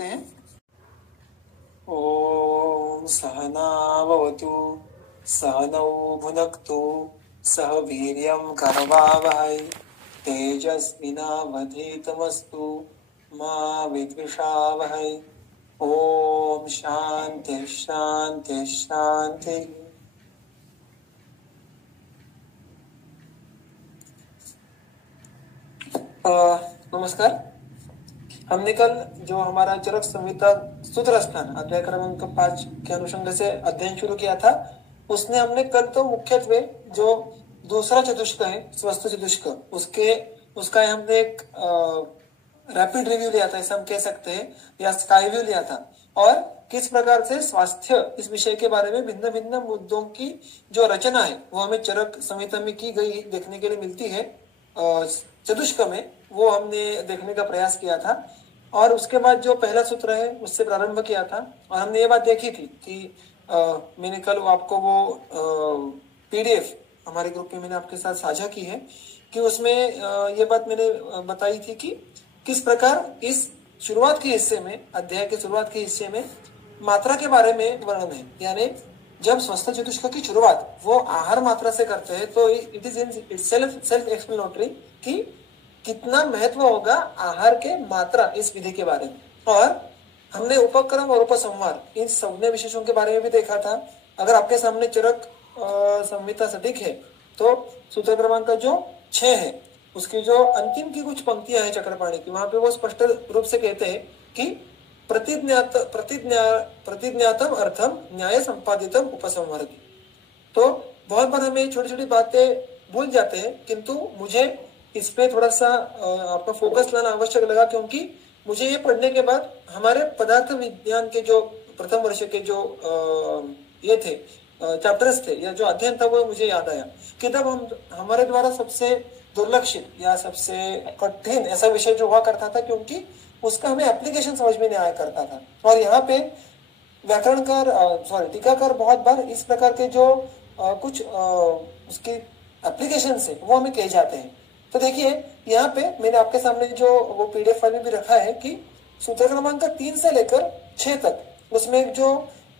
हैं। ओम सहनावतु सहनौ भुनक्तु सह वीर्यं करवावहै तेजस्विनावधीतमस्तु मा विद्विषावहै। ओम शांति शांति शांति। नमस्कार। हमने कल जो हमारा चरक संहिता सूत्र स्थान अध्याय क्रमांक 5 के अनुषंग से अध्ययन शुरू किया था। उसने हमने कल तो मुख्यत्वे जो दूसरा चतुष्क है स्वस्थ चतुष्क उसका हमने एक रैपिड रिव्यू लिया था, ऐसा हम कह सकते हैं, या स्काई व्यू लिया था। और किस प्रकार से स्वास्थ्य इस विषय के बारे में भिन्न भिन्न मुद्दों की जो रचना है वो हमें चरक संहिता में की गई देखने के लिए मिलती है चतुष्क में, वो हमने देखने का प्रयास किया था। और उसके बाद जो पहला सूत्र है उससे प्रारंभ किया था और हमने ये बात देखी थी कि मैंने कल आपको वो पीडीएफ हमारे ग्रुप में मैंने आपके साथ साझा की है कि उसमें ये बात मैंने बताई थी कि किस प्रकार इस शुरुआत के हिस्से में, अध्याय के शुरुआत के हिस्से में मात्रा के बारे में वर्णन है। यानी जब स्वस्थ चतुष्क की शुरुआत वो आहार मात्रा से करते हैं तो it is in self explanatory कि कितना महत्व होगा आहार के मात्रा इस विधि के बारे में। और हमने उपक्रम और उपसंहार इन संज्ञा विशेषों के बारे में भी देखा था। अगर आपके सामने चरक संहिता सटीक है तो सूत्र क्रमांक जो 6 है उसकी जो अंतिम की कुछ पंक्तियां हैं चक्रपाणी की, वहां पे वो स्पष्ट रूप से कहते हैं कि प्रतिज्ञातम अर्थम न्याय संपादितम उपसंहरति। तो बहुत बार हमें छोटी छोटी बातें भूल जाते हैं, किंतु मुझे इस पे थोड़ा सा आपका फोकस लाना आवश्यक लगा, क्योंकि मुझे ये पढ़ने के बाद हमारे पदार्थ विज्ञान के जो प्रथम वर्ष के जो ये थे चैप्टर्स थे या जो अध्ययन था वो मुझे याद आया कि तब हमारे द्वारा सबसे दुर्लक्षित या सबसे कठिन ऐसा विषय जो हुआ करता था, क्योंकि उसका हमें एप्लीकेशन समझ में नहीं आया करता था। और यहाँ पे व्याकरणकार टीकाकार बहुत बार इस प्रकार के जो कुछ उसके एप्लीकेशन है वो हमें कहे जाते हैं। तो देखिए यहाँ पे मैंने आपके सामने जो वो पीडीएफ फाइल में भी रखा है कि सूत्र क्रमांक 3 से लेकर 6 तक उसमें एक जो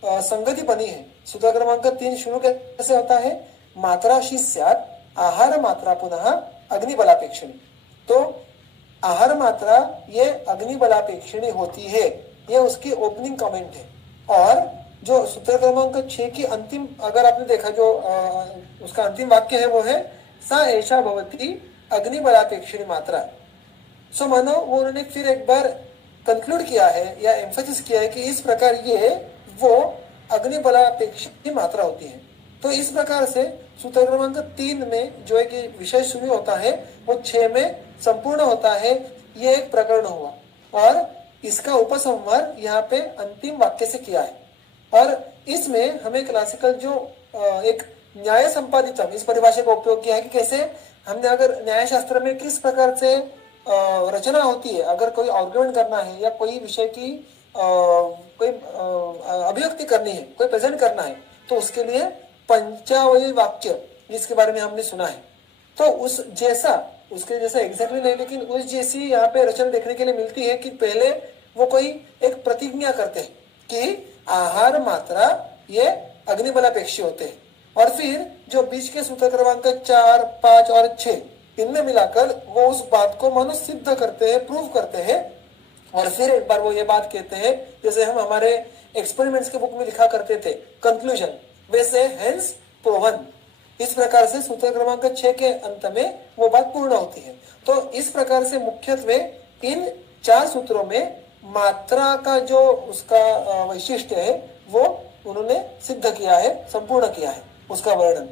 संगति बनी है। सूत्र क्रमांक 3 शुरू कैसे होता है, मात्रा स्यात् आहार मात्रा पुनः अग्निबलापेक्षिणी। तो आहार मात्रा ये अग्निबलापेक्षिणी होती है, ये उसकी ओपनिंग कमेंट है। और जो सूत्र क्रमांक 6 की अंतिम, अगर आपने देखा जो उसका अंतिम वाक्य है वो है सा ऐसा भवती अग्निबलापेक्षिणी मात्रा। सो मानो वो उन्होंने फिर एक बार कंक्लूड किया है या एम्फसिस किया है कि इस प्रकार ये वो अग्निबलापेक्षिणी मात्रा होती है। तो इस प्रकार से सूत्र क्रमांक 3 में जो एक विषय शुरू होता है वो 6 में संपूर्ण होता है। ये एक प्रकरण हुआ और इसका उपसंहार यहाँ पे अंतिम वाक्य से किया है। और इसमें हमें क्लासिकल जो एक न्याय संपादितम इस परिभाषा का उपयोग किया है कि कैसे हमने अगर न्याय शास्त्र में किस प्रकार से रचना होती है, अगर कोई आर्ग्यूमेंट करना है या कोई विषय की कोई अभिव्यक्ति करनी है, कोई प्रेजेंट करना है, तो उसके लिए पंचावली वाक्य जिसके बारे में हमने सुना है, तो उस जैसा उसके जैसा एग्जैक्टली नहीं लेकिन उस जैसी यहाँ पे रचना देखने के लिए मिलती है कि पहले वो कोई एक प्रतिज्ञा करते हैं कि आहार मात्रा ये अग्निबलापेक्षी होते हैं, और फिर जो बीच के सूत्र क्रमांक 4, 5 और 6 इनमें मिलाकर वो उस बात को मानो सिद्ध करते हैं, प्रूव करते हैं। और फिर एक बार वो ये बात कहते हैं जैसे हम हमारे एक्सपेरिमेंट्स के बुक में लिखा करते थे कंक्लूजन, वैसे हेंस प्रोवन। इस प्रकार से सूत्र क्रमांक 6 के अंत में वो बात पूर्ण होती है। तो इस प्रकार से मुख्यत्वे इन 4 सूत्रों में मात्रा का जो उसका वैशिष्ट्य है वो उन्होंने सिद्ध किया है, संपूर्ण किया है उसका वर्णन।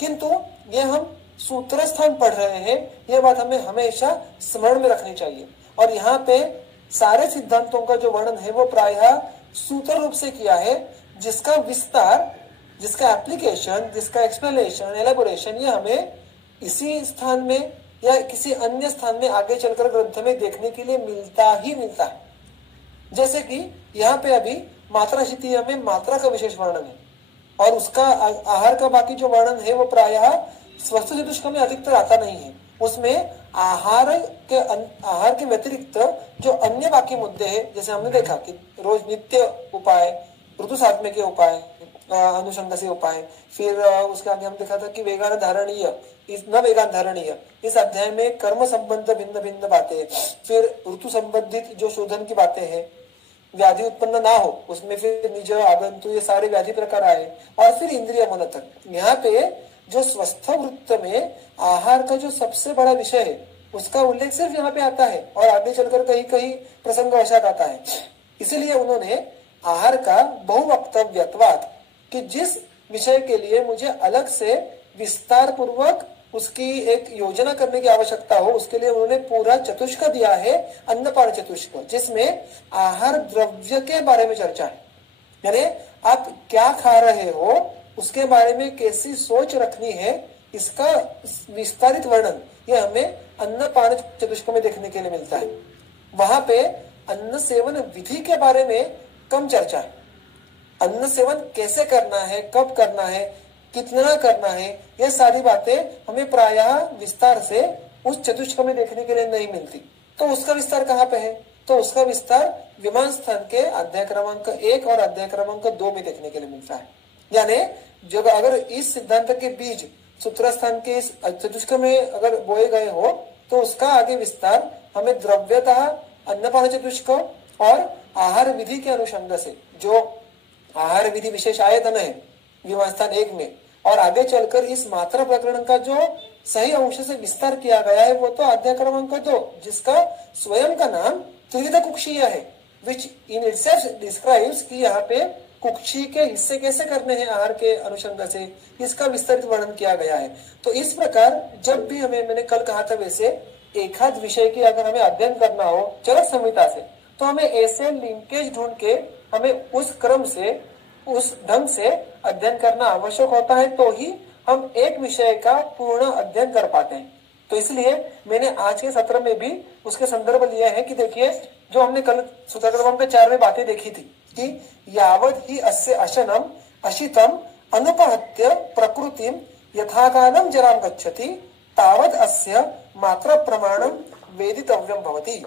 किंतु ये हम सूत्र स्थान पढ़ रहे हैं, ये बात हमें हमेशा स्मरण में रखनी चाहिए। और यहाँ पे सारे सिद्धांतों का जो वर्णन है वो प्रायः सूत्र रूप से किया है, जिसका विस्तार, जिसका एप्लीकेशन, जिसका एक्सप्लेनेशन, एलेबोरेशन ये हमें इसी स्थान में या किसी अन्य स्थान में आगे चलकर ग्रंथ में देखने के लिए मिलता ही मिलता है। जैसे कि यहाँ पे अभी मात्रा शितीय में मात्रा का विशेष वर्णन है और उसका आहार का बाकी जो वर्णन है वो प्रायः स्वस्थ चतुष्क में अधिकतर आता नहीं है। उसमें आहार के व्यतिरिक्त जो अन्य बाकी मुद्दे हैं, जैसे हमने देखा कि रोज नित्य उपाय, ऋतु साधने के उपाय, अनुषंग से उपाय, फिर उसके आगे हम देखा था कि वेगान धारणीय, न वेगान धारणीय, इस अध्याय में कर्म संबंध भिन्न भिन्न बातें, फिर ऋतु संबंधित जो शोधन की बातें हैं, व्याधि उत्पन्न ना हो उसमें, फिर निज आगंतु, ये सारे व्याधि प्रकार आए, और फिर इंद्रिय मन तक। यहाँ पे जो स्वस्थ वृत्त में आहार का जो सबसे बड़ा विषय है उसका उल्लेख सिर्फ यहाँ पे आता है, और आगे चलकर कहीं कहीं प्रसंगवशात आता है। इसीलिए उन्होंने आहार का बहुवक्तव्यत्वात्, कि जिस विषय के लिए मुझे अलग से विस्तार पूर्वक उसकी एक योजना करने की आवश्यकता हो, उसके लिए उन्होंने पूरा चतुष्क दिया है, अन्नपान चतुष्क, जिसमें आहार द्रव्य के बारे में चर्चा है। यानी आप क्या खा रहे हो, उसके बारे में कैसी सोच रखनी है, इसका विस्तारित वर्णन ये हमें अन्नपान चतुष्क में देखने के लिए मिलता है। वहां पे अन्न सेवन विधि के बारे में कम चर्चा है। अन्न सेवन कैसे करना है, कब करना है, कितना करना है, ये सारी बातें हमें प्रायः विस्तार से उस चतुष्क में देखने के लिए नहीं मिलती। तो उसका विस्तार कहाँ पे है? तो उसका विस्तार विमान स्थान के अध्याय क्रमांक 1 और अध्याय क्रमांक 2 में देखने के लिए मिलता है। यानी जब अगर इस सिद्धांत के बीज सूत्र स्थान के इस चतुष्क में अगर बोए गए हो, तो उसका आगे विस्तार हमें द्रव्यतः अन्नपान चतुष्क और आहार विधि के अनुषंग से, जो आहार विधि विशेष आयतन है विमान स्थान 1 में, और आगे चलकर इस मात्रा प्रकरण का जो सही अंश से विस्तार किया गया है, वो तो अध्याय क्रमांक 2, जिसका स्वयं का नाम त्रिविध कुक्षीय है, विच इन इटसेल्फ डिस्क्राइब्स कि यहाँ पे कुक्षी के हिस्से कैसे करने हैं आहार के अनुषंग से, इसका विस्तारित वर्णन किया गया है। तो इस प्रकार जब भी हमें, मैंने कल कहा था वैसे, एकाध विषय की अगर हमें अध्ययन करना हो चरक संहिता से, तो हमें ऐसे लिंकेज ढूंढ के हमें उस क्रम से, उस ढंग से अध्ययन करना आवश्यक होता है, तो ही हम एक विषय का पूर्ण अध्ययन कर पाते हैं। तो इसलिए मैंने आज के सत्र में भी उसके संदर्भ लिया है कि देखिए, जो हमने कल सूत्र क्रमांक 4 में बातें देखी थी कि यावद ही अस्य अशनम अशितम अनुपहत्य प्रकृतिम यथाकालम जराम गच्छति तावद अस्य मात्रा प्रमाणम वेदितव्यम भवति।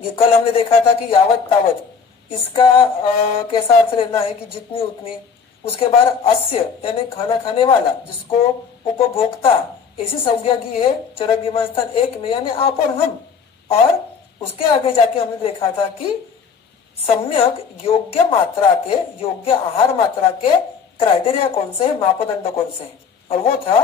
ये कल हमने देखा था कि यावत तावत, इसका कैसा अर्थ लेना है कि जितनी उतनी। उसके बाद अस्य यानी खाना खाने वाला, जिसको उपभोक्ता, ऐसी संज्ञा की है चरक विमान स्थान 1 में, यानी आप और हम। और उसके आगे जाके हमने देखा था कि सम्यक योग्य मात्रा के, योग्य आहार मात्रा के क्राइटेरिया कौन से है, मापदंड कौन से है, और वो था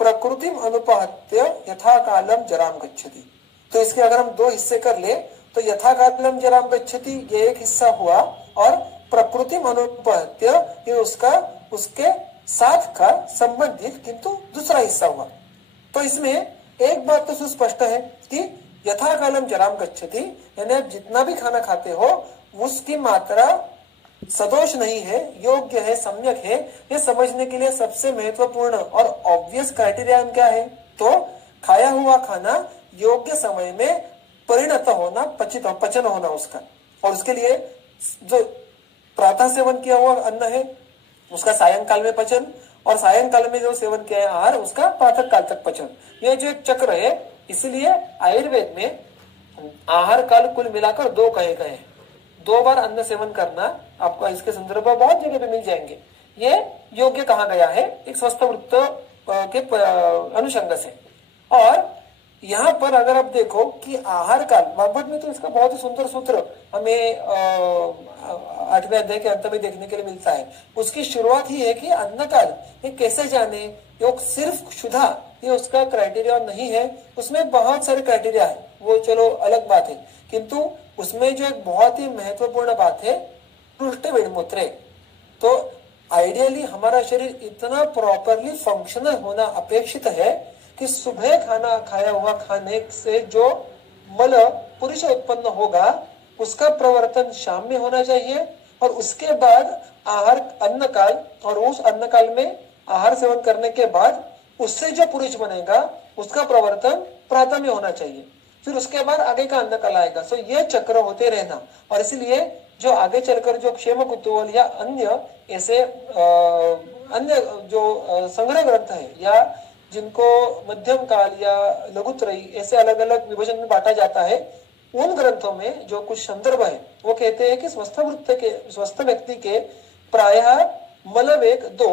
प्रकृतिम अनुपहत्य यथाकालम जराम गच्छति। तो इसके अगर हम 2 हिस्से कर ले, तो यथाकालम जराम गच्छति ये एक हिस्सा हुआ, और प्रकृतिम अनुपहत्य ये उसका, उसके साथ का संबंधित किंतु दूसरा हिस्सा हुआ। तो इसमें एक बात तो सुस्पष्ट है कि यथाकालम जराम गच्छति, यानी आप जितना भी खाना खाते हो उसकी मात्रा सदोष नहीं है, योग्य है, सम्यक है, ये समझने के लिए सबसे महत्वपूर्ण और ऑब्वियस क्राइटेरिया क्या है? तो खाया हुआ खाना योग्य समय में परिणत होना, पचन होना उसका। और उसके लिए जो प्रातः सेवन किया हुआ अन्न है उसका सायंकाल में पचन, और सायंकाल में जो सेवन किया है आहार उसका प्रातः काल तक पचन। ये जो एक चक्र है, इसलिए आयुर्वेद में आहार काल कुल मिलाकर 2 कहे गए हैं। 2 बार अन्न सेवन करना, आपको इसके संदर्भ में बहुत जगह पे मिल जाएंगे। ये योग्य कहा गया है एक स्वस्थ वृत्त के अनुषंग से। और यहाँ पर अगर आप देखो कि आहार काल, भागवत में तो इसका बहुत ही सुंदर सूत्र हमें 8वें अध्याय के अंत में देखने के लिए मिलता है। उसकी शुरुआत ही है कि अन्न काल ये कैसे जाने, योग सिर्फ क्षुधा ये उसका क्राइटेरिया नहीं है, उसमें बहुत सारे क्राइटेरिया है, वो चलो अलग बात है। किंतु उसमें जो एक बहुत ही महत्वपूर्ण बात है पृष्ठ वेणमुत्रे। तो आइडियली हमारा शरीर इतना प्रॉपरली फंक्शनल होना अपेक्षित है कि सुबह खाना खाया हुआ खाने से जो मल पुरुष उत्पन्न होगा उसका प्रवर्तन शाम में होना चाहिए, और उसके बाद आहार अन्न काल, और उस अन्न काल में आहार सेवन करने के बाद उससे जो पुरुष बनेगा उसका प्रवर्तन प्रातः में होना चाहिए। फिर उसके बाद आगे का अन्न काल आएगा। सो ये चक्र होते रहना। और इसलिए जो आगे चलकर जो क्षेम कुतूहल या अन्य ऐसे अन्य जो संग्रह ग्रंथ है या जिनको मध्यम काल या लघुत्रयी ऐसे अलग अलग विभाजन में बांटा जाता है, उन ग्रंथों में जो कुछ संदर्भ है वो कहते हैं कि स्वस्थ व्यक्ति के प्रायः मलवेग 2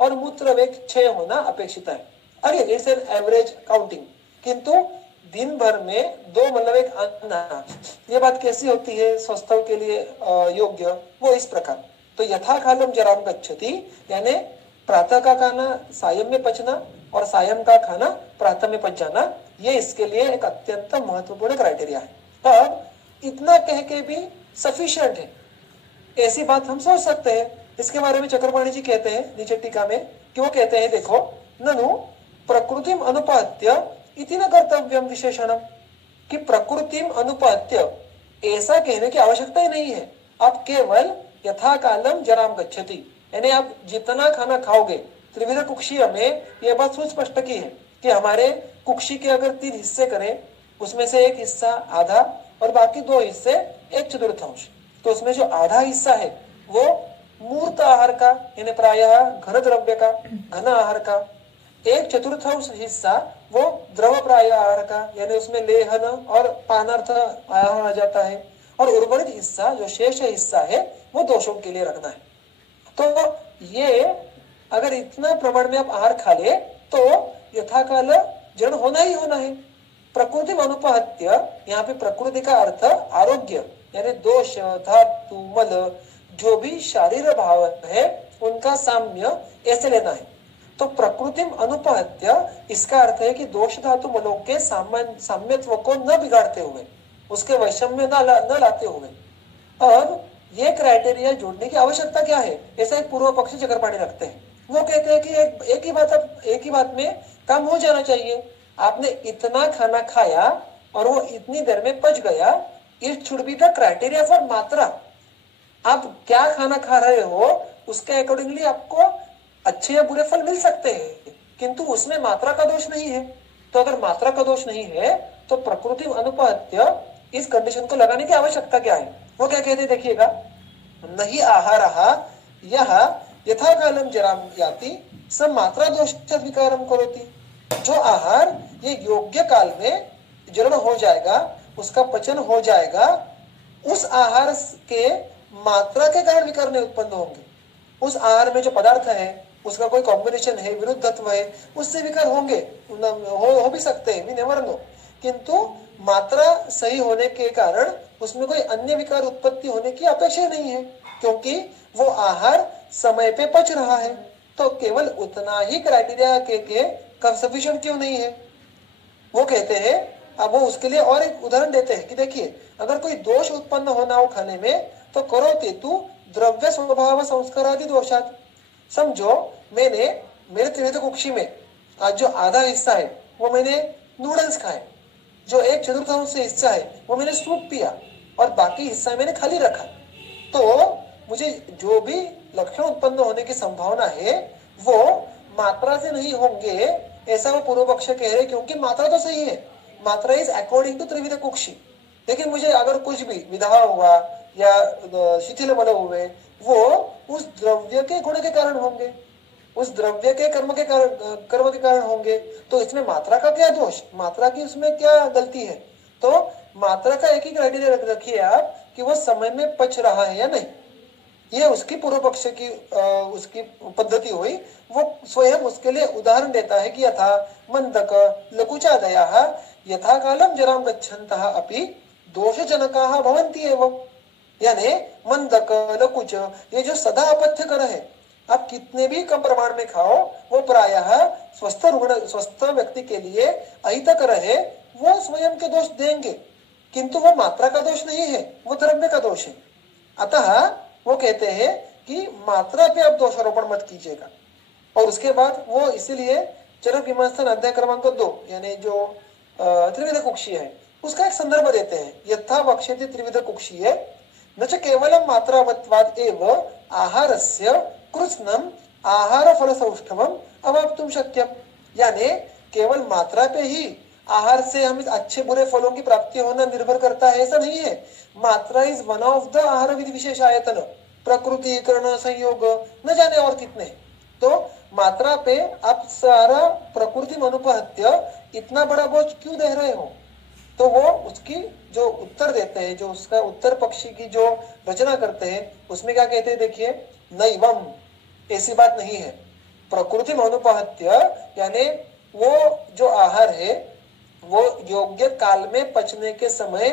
और मूत्रवेग 6 होना अपेक्षित है। अरे इट्स एन एवरेज काउंटिंग, किंतु दिन भर में 2 मलवेग आना ये बात कैसी होती है स्वस्थ के लिए योग्य? वो इस प्रकार, तो यथा कालम जराम गच्छति, यानी प्रातः का खाना सायं में पचना और सायं का खाना प्रातः में पच जाना, ये इसके लिए एक अत्यंत महत्वपूर्ण क्राइटेरिया है। अब इतना कह के भी सफिशिएंट है ऐसी बात हम सोच सकते हैं। इसके बारे में चक्रपाणी जी कहते हैं नीचे टीका में कि वो कहते हैं देखो, ननु प्रकृतिम अनुपात्य इति न कर्तव्यम विशेषणम, कि प्रकृतिम अनुपात्य ऐसा कहने की आवश्यकता ही नहीं है। आप केवल यथा कालम जराम गच्छति, यानी आप जितना खाना खाओगे, त्रिविध कुक्षी में यह बात सुस्पष्ट की है कि हमारे कुक्षी के अगर 3 हिस्से करें, उसमें से एक हिस्सा आधा और बाकी 2 हिस्से 1/4, तो उसमें जो आधा हिस्सा है वो मूर्त आहार का, यानी प्रायः घन द्रव्य का, घन आहार का, 1/4 हिस्सा वो द्रव प्राय आहार का, यानी उसमें लेहन और पानार्थ आहार आ जाता है, और उर्वरित हिस्सा जो शेष हिस्सा है वो दोषों के लिए रखना है। तो ये अगर इतना प्रमाण में आप आहार खा ले तो यथाकाल जड़ होना ही होना है। प्रकृति अनुपहत्य, यहाँ पे प्रकृति का अर्थ आरोग्य, यानी दोष धातु मल जो भी शारीर भाव है उनका साम्य ऐसे लेना है। तो प्रकृति अनुपहत्य इसका अर्थ है कि दोष धातु मलों के साम्यत्व को न बिगाड़ते हुए, उसके वैषम्य न लाते हुए। अब ये क्राइटेरिया जोड़ने की आवश्यकता क्या है, ऐसा एक पूर्व पक्षी चक्रपाणी रखते हैं। वो कहते हैं कि एक ही बात में काम हो जाना चाहिए। आपने इतना खाना खाया और वो इतनी देर में पच गया, it should be the criteria for मात्रा। आप क्या खाना खा रहे हो उसके अकॉर्डिंगली आपको अच्छे या बुरे फल मिल सकते हैं, किंतु उसमें मात्रा का दोष नहीं है। तो अगर मात्रा का दोष नहीं है तो प्रकृति अनुपहत्य इस कंडीशन को लगाने की आवश्यकता क्या है? वो क्या कहते हैं देखिएगा, नहीं आहार यह यथा कालम जराम याति स मात्रा दोष विकारम करोति। जो आहार ये योग्य काल में जीर्ण हो जाएगा, उसका पचन हो जाएगा, उस आहार के मात्रा के कारण विकार नहीं उत्पन्न होंगे। उस आहार में जो पदार्थ है उसका कोई कॉम्बिनेशन है, विरुद्धत्व है, उससे विकार होंगे, हो भी सकते हैं, वी नेवर नो। किंतु मात्रा सही होने के कारण उसमें कोई अन्य विकार उत्पत्ति होने की अपेक्षा नहीं है, क्योंकि वो आहार समय पे पच रहा है। तो केवल उतना ही क्राइटेरिया के कब सफिशिएंट क्यों नहीं है? वो कहते हैं, अब वो उसके लिए और एक उदाहरण देते हैं कि देखिए, अगर कोई दोष उत्पन्न होना हो खाने में तो करो तेतु द्रव्य स्वभाव संस्कार आदि दोषात। समझो मेरे त्रिविध कुक्षी में आज जो आधा हिस्सा है वो मैंने नूडल्स खाए, जो 1/4 हिस्सा है वो मैंने सूप पिया और बाकी हिस्सा मैंने खाली रखा, तो मुझे जो भी लक्षण उत्पन्न होने की संभावना है वो मात्रा से नहीं होंगे, ऐसा वो पूर्व पक्ष कह रहे, क्योंकि मात्रा तो सही है, मात्रा इज अकॉर्डिंग टू त्रिविध कुक्षी। लेकिन मुझे अगर कुछ भी विधा हुआ या शिथिल बल हुए वो उस द्रव्य के गुण के कारण होंगे, उस द्रव्य के कर्म के कारण होंगे। तो इसमें मात्रा का क्या दोष, मात्रा की उसमें क्या गलती है? तो मात्रा का एक ही क्राइटेरिया रखिए आप कि वो समय में पच रहा है या नहीं। ये उसकी पूर्व पक्ष की उसकी पद्धति हुई। वो स्वयं उसके लिए उदाहरण देता है कि यथा मंदक लकुचादयाः यथा कालम जराम गच्छन्तः अपि दोषजनकाः भवन्ति एव। यानी मंदक लकुच ये जो सदा अपथ्यकर है, आप कितने भी कम प्रमाण में खाओ वो प्रायः स्वस्थ व्यक्ति के लिए अहितकर है, वो स्वयं के दोष देंगे, किंतु वो मात्रा का दोष नहीं है, वो द्रव्य का दोष है। अतः वो कहते हैं कि मात्रा पे आप दोषारोपण मत कीजिएगा। और उसके बाद वो इसीलिए चरक विमर्शन अध्याय क्रमांक 2 यानी जो त्रिविध कुक्षी है उसका एक संदर्भ देते हैं। यथा वक्ष्यते त्रिविध कुक्षी है न च केवलम मात्रावत्वाद एव आहारस्य कृत्स्नम आहार फल सौष्ठवम अवाप्तुम शक्यम। यानी केवल मात्रा पे ही आहार से हम अच्छे बुरे फलों की प्राप्ति होना निर्भर करता है, ऐसा नहीं है। मात्रा इज वन ऑफ द आहार विधि विशेष आयतन, प्रकृति कर्ण संयोग न जाने और कितने। तो मात्रा पे आप सारा प्रकृति अनुपहत्य इतना बड़ा बोझ क्यों दे रहे हो? तो वो उसकी जो उत्तर देते हैं, जो उसका उत्तर पक्षी की जो रचना करते हैं, उसमें क्या कहते हैं देखिए, नैवम, ऐसी बात नहीं है। प्रकृति अनुपहत्य यानी वो जो आहार है वो योग्य काल में पचने के समय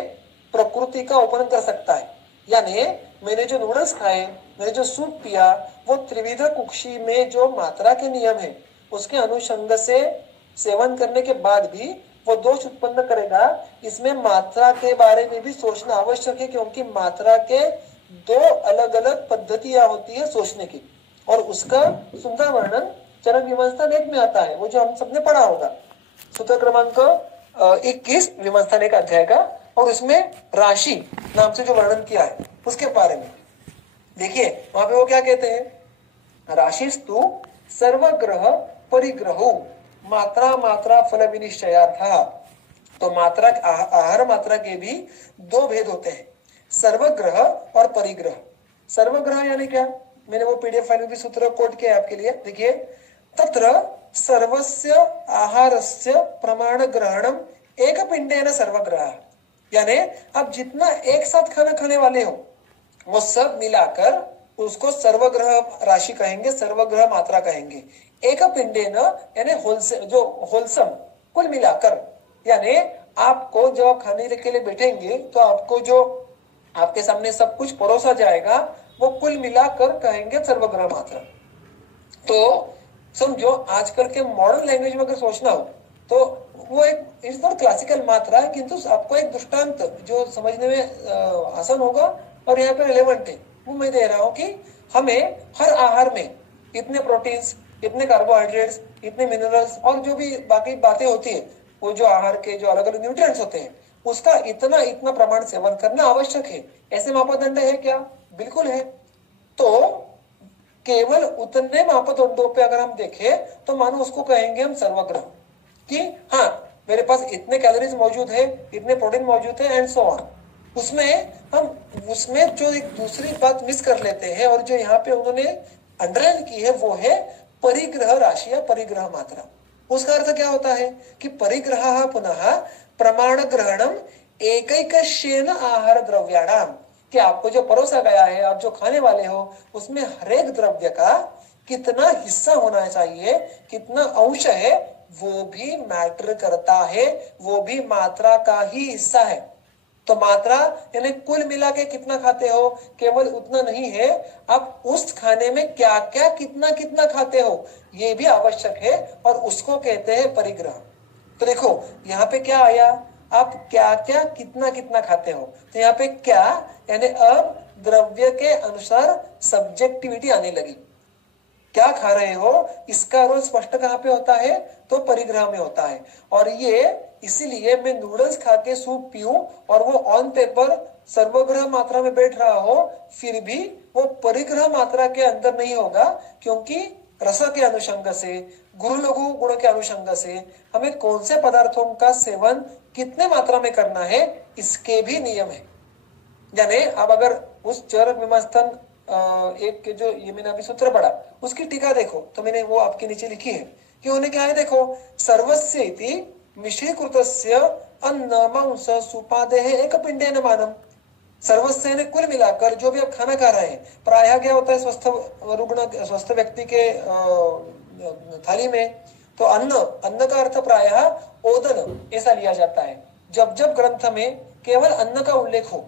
प्रकृति का उपन कर सकता है। यानी मैंने जो नूडल्स खाए, मैंने जो सूप पिया, वो त्रिविध कुक्षी में जो मात्रा के नियम है उसके अनुषंग से सेवन करने के बाद भी वो दोष उत्पन्न करेगा। इसमें मात्रा के बारे में भी सोचना आवश्यक है, क्योंकि मात्रा के दो अलग अलग पद्धतियां होती है सोचने की, और उसका सुंदर वर्णन चरक विमंस्थन 1 में आता है, वो जो हम सबने पढ़ा होगा, सूत्र क्रमांक 21 विमंस्थन 1 अध्याय का, और उसमें राशि नाम से जो वर्णन किया है उसके बारे में देखिए। वहां पे वो क्या कहते हैं, राशिस्तु सर्वग्रह परिग्रहो मात्रा मात्रा फल विनिश्चयार्थ। तो मात्रा आहार मात्रा के भी दो भेद होते हैं, सर्वग्रह और परिग्रह। सर्वग्रह यानी क्या, मैंने वो पीडीएफ फाइल में भी सूत्र कोट किया है आपके लिए, देखिए, तत्र सर्वस्य आहारस्य प्रमाण ग्रहणम एक पिंडेन सर्वग्रह। यानी आप जितना एक साथ खाना खाने वाले हो वो सब मिलाकर उसको सर्वग्रह राशि कहेंगे, सर्वग्रह मात्रा कहेंगे। एक पिंडेन यानी जो होलसम, कुल मिलाकर, यानी आपको जब आप खाने के लिए बैठेंगे तो आपको जो आपके सामने सब कुछ परोसा जाएगा वो कुल मिलाकर कहेंगे सर्वग्रह मात्रा। तो समझो आजकल के मॉडर्न लैंग्वेज में अगर सोचना हो तो वो एक इस नॉट क्लासिकल मात्रा है, किंतु आपको एक दृष्टांत जो समझने में आसान होगा और यहाँ पे रिलेवेंट है वो मैं दे रहा हूँ कि हमें हर आहार में इतने प्रोटीन्स, इतने कार्बोहाइड्रेट्स, इतने मिनरल्स और जो भी बाकी बातें होती है, वो जो आहार के जो अलग अलग न्यूट्रिएंट्स होते हैं उसका इतना इतना प्रमाण सेवन करना आवश्यक है। ऐसे मापदंड है क्या? बिल्कुल है। तो केवल उतने मापदंडों पे अगर हम देखें तो मानो उसको कहेंगे हम सर्वग्रह, कि हाँ मेरे पास इतने कैलोरीज मौजूद है, इतने प्रोटीन मौजूद है एंड सो ऑन। उसमें जो एक दूसरी बात मिस कर लेते हैं और जो यहाँ पे उन्होंने अंडरलाइन की है वो है परिग्रह राशि या परिग्रह मात्रा। उसका अर्थ क्या होता है कि परिग्रह पुनः प्रमाण ग्रहणम एकैकस्येन आहार द्रव्याणाम, कि आपको जो परोसा गया है, आप जो खाने वाले हो, उसमें हरेक द्रव्य का कितना हिस्सा होना चाहिए, कितना अंश है, वो भी मैटर करता है, वो भी मात्रा का ही हिस्सा है। तो मात्रा यानी कुल मिला के कितना खाते हो, केवल उतना नहीं है, आप उस खाने में क्या क्या कितना कितना खाते हो ये भी आवश्यक है, और उसको कहते हैं परिग्रह। तो देखो यहाँ पे क्या आया, आप क्या क्या कितना कितना खाते हो, तो यहाँ पे क्या यानी अब द्रव्य के अनुसार सब्जेक्टिविटी आने लगी। क्या खा रहे हो इसका रोज स्पष्ट कहाँ पे होता है, तो परिग्रह में होता है। और ये इसीलिए मैं नूडल्स खा के सूप पीऊं और वो ऑन पेपर सर्वग्रह मात्रा में बैठ रहा हो, फिर भी वो परिग्रह मात्रा के अंदर नहीं होगा, क्योंकि रस के अनुषंग से, गुरु लघु गुण के अनुषंग से हमें कौन से पदार्थों का सेवन कितने मात्रा में करना है इसके भी नियम है। यानी अब अगर उस चरक विमंस्थन एक के जो ये मैंने अभी सूत्र पढ़ा उसकी टीका देखो तो मैंने वो आपके नीचे लिखी है कि उन्हें क्या है, देखो, सर्वस्य इति मिश्रीकृतस्य अन्न मांस सुपादेः एक पिंडेन मानम। सर्वस्य ने कुल मिलाकर जो भी आप खाना खा रहे हैं, प्रायः क्या होता है स्वस्थ रुग्ण स्वस्थ व्यक्ति के थाली में, तो अन्न का अर्थ प्रायः ओदन ऐसा लिया जाता है। जब जब ग्रंथ में केवल अन्न का उल्लेख हो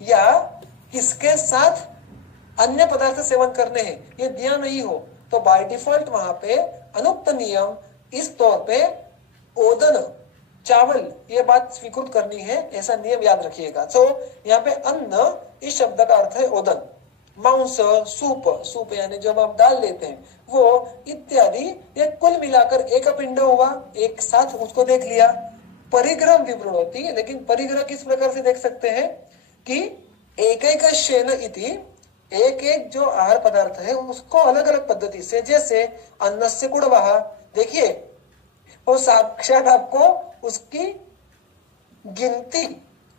या इसके साथ अन्य पदार्थ सेवन करने हैं ये दिया नहीं हो, तो बाय डिफॉल्ट वहां पे अनुक्त नियम इस तौर पे ओदन चावल ये बात स्वीकृत करनी है, ऐसा नियम याद रखिएगा। तो यहाँ पे अन्न इस शब्द का अर्थ है ओदन, मांस, सूप यानी जब आप दाल लेते हैं वो इत्यादि, ये कुल मिलाकर एक पिंड हुआ, एक साथ उसको देख लिया। परिग्रह विवृणोति, लेकिन परिग्रह किस प्रकार से देख सकते हैं कि एक एक शेन इति, एक एक जो आहार पदार्थ है उसको अलग अलग पद्धति से, जैसे अन्न से गुणवाह, देखिए वो साक्षात आपको उसकी गिनती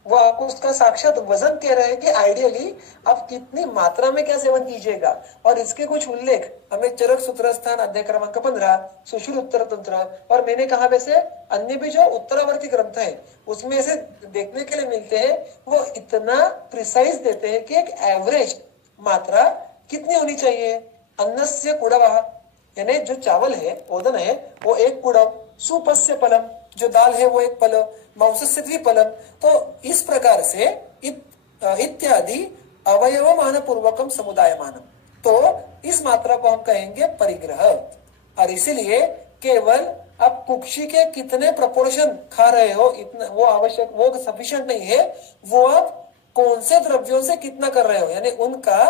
वो आपको उसका साक्षात वजन कह रहे हैं कि आइडियली आप कितनी मात्रा में क्या सेवन कीजिएगा। और इसके कुछ उल्लेख हमें चरक सूत्रस्थान अध्याय क्रमांक 15, सुश्रुत उत्तर तंत्र, और मैंने कहा वैसे अन्य भी जो उत्तरावर्ती ग्रंथ है उसमें ऐसे देखने के लिए मिलते हैं। वो इतना प्रिसाइज देते हैं कि एक एवरेज मात्रा कितनी होनी चाहिए। अन्नस्य कुड़वः, यानी जो चावल है, ओदन है, वो एक कुड़व। सुपस्य फलम, जो दाल है वो एक फल। मांसस्य द्विफलम। तो इस प्रकार से इत्यादि अवयवमान पूर्वकम समुदायमानम, तो इस मात्रा को हम कहेंगे परिग्रह। और इसीलिए केवल आप कुक्षी के कितने प्रपोर्शन खा रहे हो इतना वो आवश्यक, वो सफिशिएंट नहीं है। वो आप कौन से द्रव्यों से कितना कर रहे हो, यानी उनका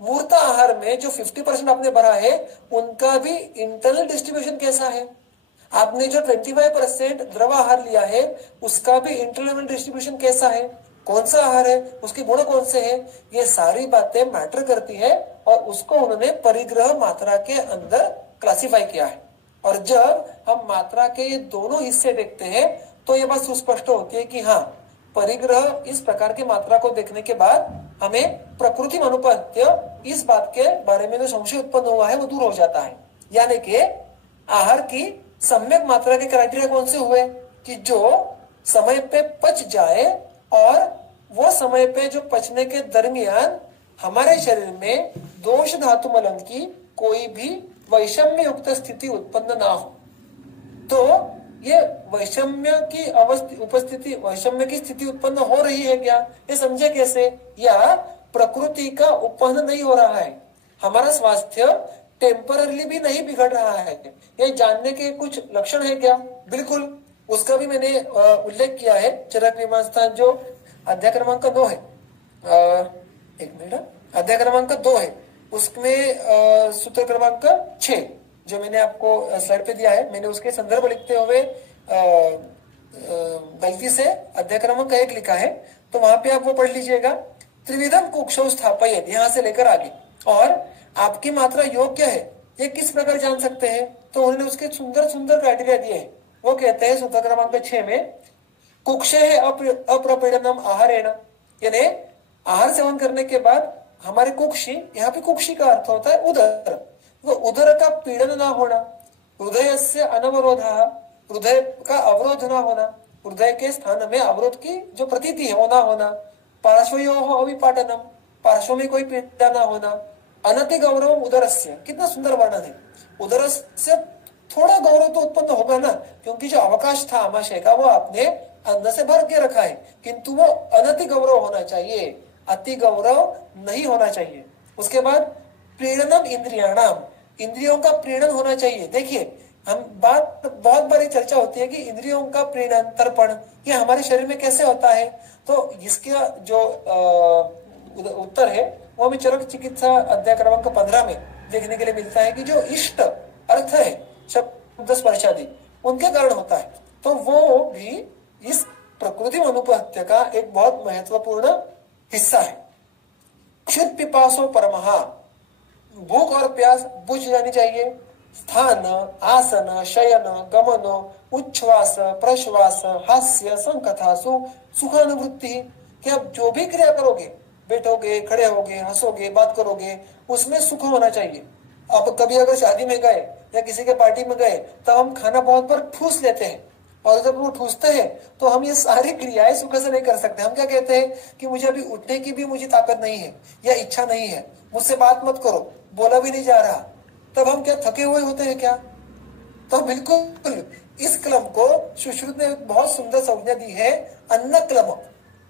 मूर्त आहार में जो 50% आपने भरा है उनका भी इंटरनल डिस्ट्रीब्यूशन कैसा है। आपने जो 25% द्रव आहार लिया है उसका भी इंटरनल डिस्ट्रीब्यूशन कैसा है, कौन सा आहार है, उसके गुण कौन से हैं, ये सारी बातें मैटर करती है। और उसको उन्होंने परिग्रह मात्रा के अंदर क्लासिफाई किया है। और जब हम मात्रा के ये दोनों हिस्से देखते हैं तो ये बात सुस्पष्ट होती है कि हाँ, परिग्रह इस प्रकार की मात्रा को देखने के बाद हमें प्रकृति अनुपात्य इस बात के बारे में जो संशय उत्पन्न हुआ है वो दूर हो जाता है। यानी कि आहार की सम्यक मात्रा के क्राइटेरिया कौन से हुए कि जो समय पे पच जाए, और वो समय पे जो पचने के दरमियान हमारे शरीर में दोष धातु मलन की कोई भी वैषम्य युक्त स्थिति उत्पन्न ना हो। तो ये वैषम्य की उपस्थिति, वैषम्य की स्थिति उत्पन्न हो रही है क्या, ये समझे कैसे, या प्रकृति का उपहन नहीं हो रहा है, हमारा स्वास्थ्य टेम्पररी भी नहीं बिगड़ रहा है, ये जानने के कुछ लक्षण है क्या। बिल्कुल, उसका भी मैंने उल्लेख किया है। चरक मीमांसा जो अध्याय क्रमांक 2 है, एक मिनट, अध्याय क्रमांक 2 है, उसमें सूत्र क्रमांक 6 जो मैंने आपको स्लाइड पे दिया है, मैंने उसके संदर्भ लिखते हुए गलती से अध्याय क्रमांक 1 लिखा है, तो वहां पे आप वो पढ़ लीजिएगा। त्रिविधम कुक्षौ स्थापयेत्, यहां से लेकर आगे, और आपकी मात्रा योग्य है ये किस प्रकार जान सकते हैं, तो उन्होंने उसके सुंदर सुंदर क्राइटेरिया दिए हैं। वो कहते हैं सूत्र क्रमांक 6 में, कुक्षे है अप्रपीडनम आहारेण, यानी आहार सेवन करने के बाद हमारे कुक्षी, यहाँ पे कुक्षी का अर्थ होता है उदर, वो उदर का पीड़न ना होना, हृदय से अनवरोध, हृदय का अवरोध ना होना, हृदय के स्थान में अवरोध की जो प्रतीति है वो ना होना, पार्श्वयो अविपाटनम, पार्श्व में कोई पीड़ा ना होना, अनति गौरव उदरस्य, कितना सुंदर वर्णन है। उदर से थोड़ा गौरव तो उत्पन्न होगा ना, क्योंकि जो अवकाश था आमाशय का वो आपने अन्न से भर के रखा है, किंतु वो अनति गौरव होना चाहिए, अति गौरव नहीं होना चाहिए। उसके बाद प्रीणनम इंद्रियाणाम, इंद्रियों का प्रीणन होना चाहिए। देखिए, हम बात बहुत बारी चर्चा होती है कि इंद्रियों का प्रीणन, तर्पण, ये हमारे शरीर में कैसे होता है, तो इसका जो उत्तर है वो हमें चरक चिकित्सा अध्याय क्रमांक 15 में देखने के लिए मिलता है कि जो इष्ट अर्थ है शब्द स्पर्शादि उनके कारण होता है। तो वो भी इस प्रकृति अनुपत्य का एक बहुत महत्वपूर्ण हिस्सा है। क्षुत पिपासो परमहा, भूख और प्यास बुझ जानी चाहिए। स्थान, आसन, शयन, गमन, उच्छ्वास, प्रश्वास, हास्य, संकथासु सुखानुभूति, कि आप जो भी क्रिया करोगे, बैठोगे, खड़े होगे, हंसोगे, बात करोगे, उसमें सुख होना चाहिए। अब कभी अगर शादी में गए या किसी के पार्टी में गए तब हम खाना बहुत बार ठूस लेते हैं, और जब वो ठूसते हैं तो हम ये सारी क्रियाएं सुख से नहीं कर सकते। हम क्या कहते हैं कि मुझे अभी उठने की भी मुझे ताकत नहीं है या इच्छा नहीं है, मुझसे बात मत करो, बोला भी नहीं जा रहा, तब हम क्या थके हुए होते हैं क्या। तो बिल्कुल इस क्लम को सुश्रुत ने बहुत सुंदर संज्ञा दी है, अन्न क्लम,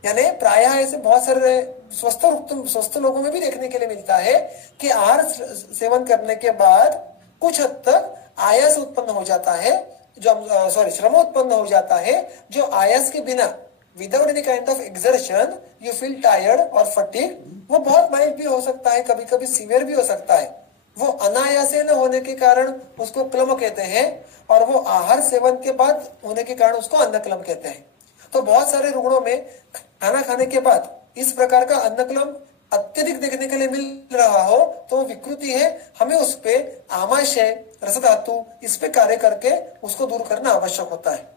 यानी प्रायः ऐसे बहुत सारे स्वस्थ लोगों में भी देखने के लिए मिलता है कि आहार सेवन करने के बाद कुछ हद तक आयास उत्पन्न हो जाता है, जो श्रम उत्पन्न हो जाता है, जो आयास के बिना, without any kind of exertion you feel tired और फटीग, वो बहुत माइल्ड भी हो सकता है, कभी कभी सीवियर भी हो सकता है। वो अनायास न होने के कारण उसको क्लम कहते हैं, और वो आहार सेवन के बाद होने के कारण उसको अन्न क्लम कहते हैं। तो बहुत सारे रुग्णों में खाना खाने के बाद इस प्रकार का अन्न क्लम अत्यधिक देखने के लिए मिल रहा हो तो विकृति है, हमें उस पे आमाशय, रसधातु, इस पे कार्य करके उसको दूर करना आवश्यक होता है।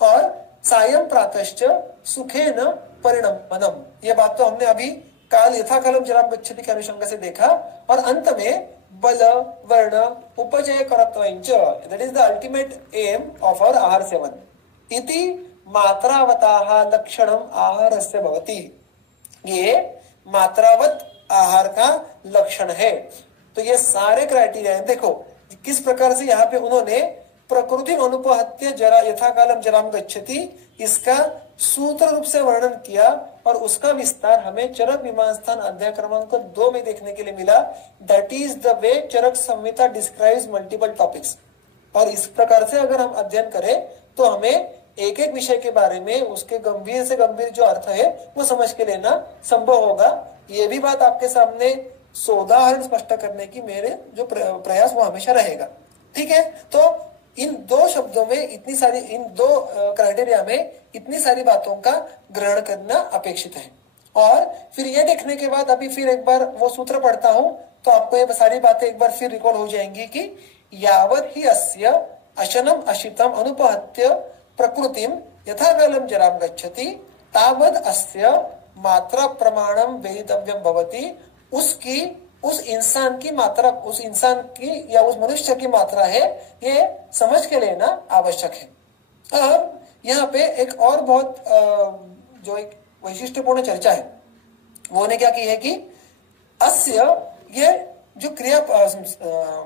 और सायं प्रातश्च सुखेन परिणमनम, ये बात तो हमने अभी काल यथा कालम जराम गच्छति के अनुषंग से देखा। और अंत में बल वर्ण उपजय करत्वञ्च, that is the ultimate aim of our आहार सेवन। इति मात्रावताः लक्षणम आहारस्य भवति, ये मात्रावत आहार का लक्षण है। तो ये सारे क्राइटेरिया हैं। देखो किस प्रकार से यहाँ पे उन्होंने प्रकृति अनुपहत्य जरा यथा कालम जराम गच्छति, इसका सूत्र रूप से वर्णन किया और उसका विस्तार हमें चरक मीमांसा अध्याय क्रमांक 2 में देखने के लिए मिला। That is the way Charaka Samhita describes multiple topics. और इस प्रकार से अगर हम अध्ययन करें तो हमें एक एक विषय के बारे में उसके गंभीर से गंभीर जो अर्थ है वो समझ के लेना संभव होगा। ये भी बात आपके सामने सोदाहरण स्पष्ट करने की मेरे जो प्रयास वो हमेशा रहेगा। ठीक है, तो इन दो शब्दों में इतनी सारी, इन दो क्राइटेरिया में इतनी सारी बातों का ग्रहण करना अपेक्षित है। और फिर ये देखने के बाद अभी फिर एक बार वो सूत्र पढ़ता हूं तो आपको ये सारी बातें एक बार फिर रिकॉल हो जाएंगी कि यावत ही अस्य अशनम अशितम अनुपहत्य प्रकृतिम यथा कालम जराम गच्छति तावद अस्य मात्रा प्रमाणम वेदितव्यम भवति, उसकी उस इंसान की मात्रा, उस इंसान की या उस मनुष्य की मात्रा है, ये समझ के लेना आवश्यक है। अब यहाँ पे एक और बहुत जो एक वैशिष्ट्यपूर्ण चर्चा है वो ने क्या की है कि अस्य, ये जो क्रिया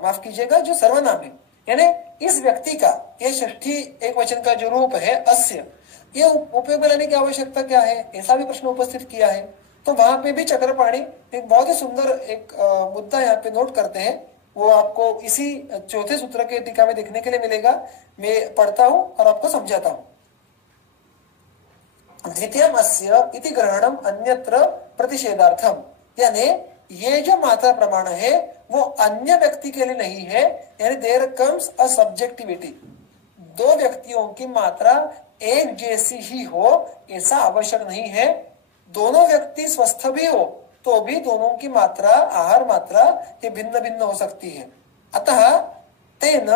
माफ कीजिएगा जो सर्वनाम है, यानी इस व्यक्ति का, ये षष्ठी एक वचन का जो रूप है अस्य, ये उपयोग में लाने की आवश्यकता क्या है, ऐसा भी प्रश्न उपस्थित किया है। तो वहां पे भी चक्रपाणी एक बहुत ही सुंदर एक मुद्दा यहाँ पे नोट करते हैं। वो आपको इसी चौथे सूत्र के टीका में देखने के लिए मिलेगा। मैं पढ़ता हूं और आपको समझाता हूं। द्वितीयम अस्य इति ग्रहणम अन्यत्र प्रतिषेधार्थम, यानी ये जो मात्रा प्रमाण है वो अन्य व्यक्ति के लिए नहीं है, यानी देयर कम्स अ सब्जेक्टिविटी। दो व्यक्तियों की मात्रा एक जैसी ही हो ऐसा आवश्यक नहीं है। दोनों व्यक्ति स्वस्थ भी हो तो भी दोनों की मात्रा, आहार मात्रा ये भिन्न भिन्न हो सकती है। अतः तेन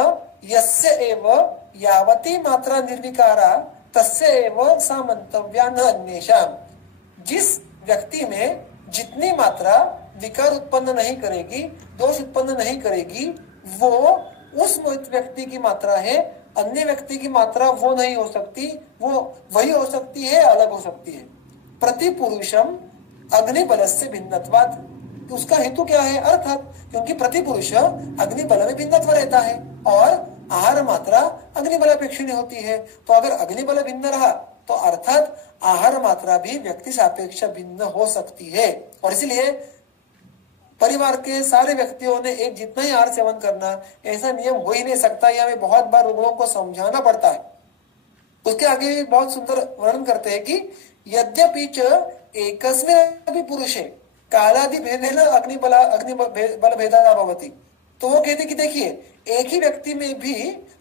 यस्य एव यावती मात्रा निर्विकारा तस्य एव सा मंतव्या न अन्येषाम। जिस व्यक्ति में जितनी मात्रा विकार उत्पन्न नहीं करेगी, दोष उत्पन्न नहीं करेगी, वो उस व्यक्ति की मात्रा है। अन्य व्यक्ति की मात्रा वो नहीं हो सकती, वो वही हो सकती है, अलग हो सकती है। प्रतिपुरुषम अग्निबल से भिन्नत्वात्, उसका हेतु क्या है, अर्थात क्योंकि प्रतिपुरुष अग्निबल में भिन्नत्व रहता है और आहार मात्रा अग्निबल अपेक्षित होती है। तो अगर अग्निबल भिन्न रहा तो अर्थात आहार मात्रा भी व्यक्ति सापेक्ष भिन्न हो सकती है। और इसलिए परिवार के सारे व्यक्तियों ने एक जितना ही आहार सेवन करना, ऐसा नियम हो ही नहीं सकता। यह हमें बहुत बार लोगों को समझाना पड़ता है। उसके आगे बहुत सुंदर वर्णन करते हैं कि यद्यपि च एकस्मिन् पुरुषे कालादि भेदेन अग्निबल भेदा भवति। तो वो कहते कि देखिए एक ही व्यक्ति में भी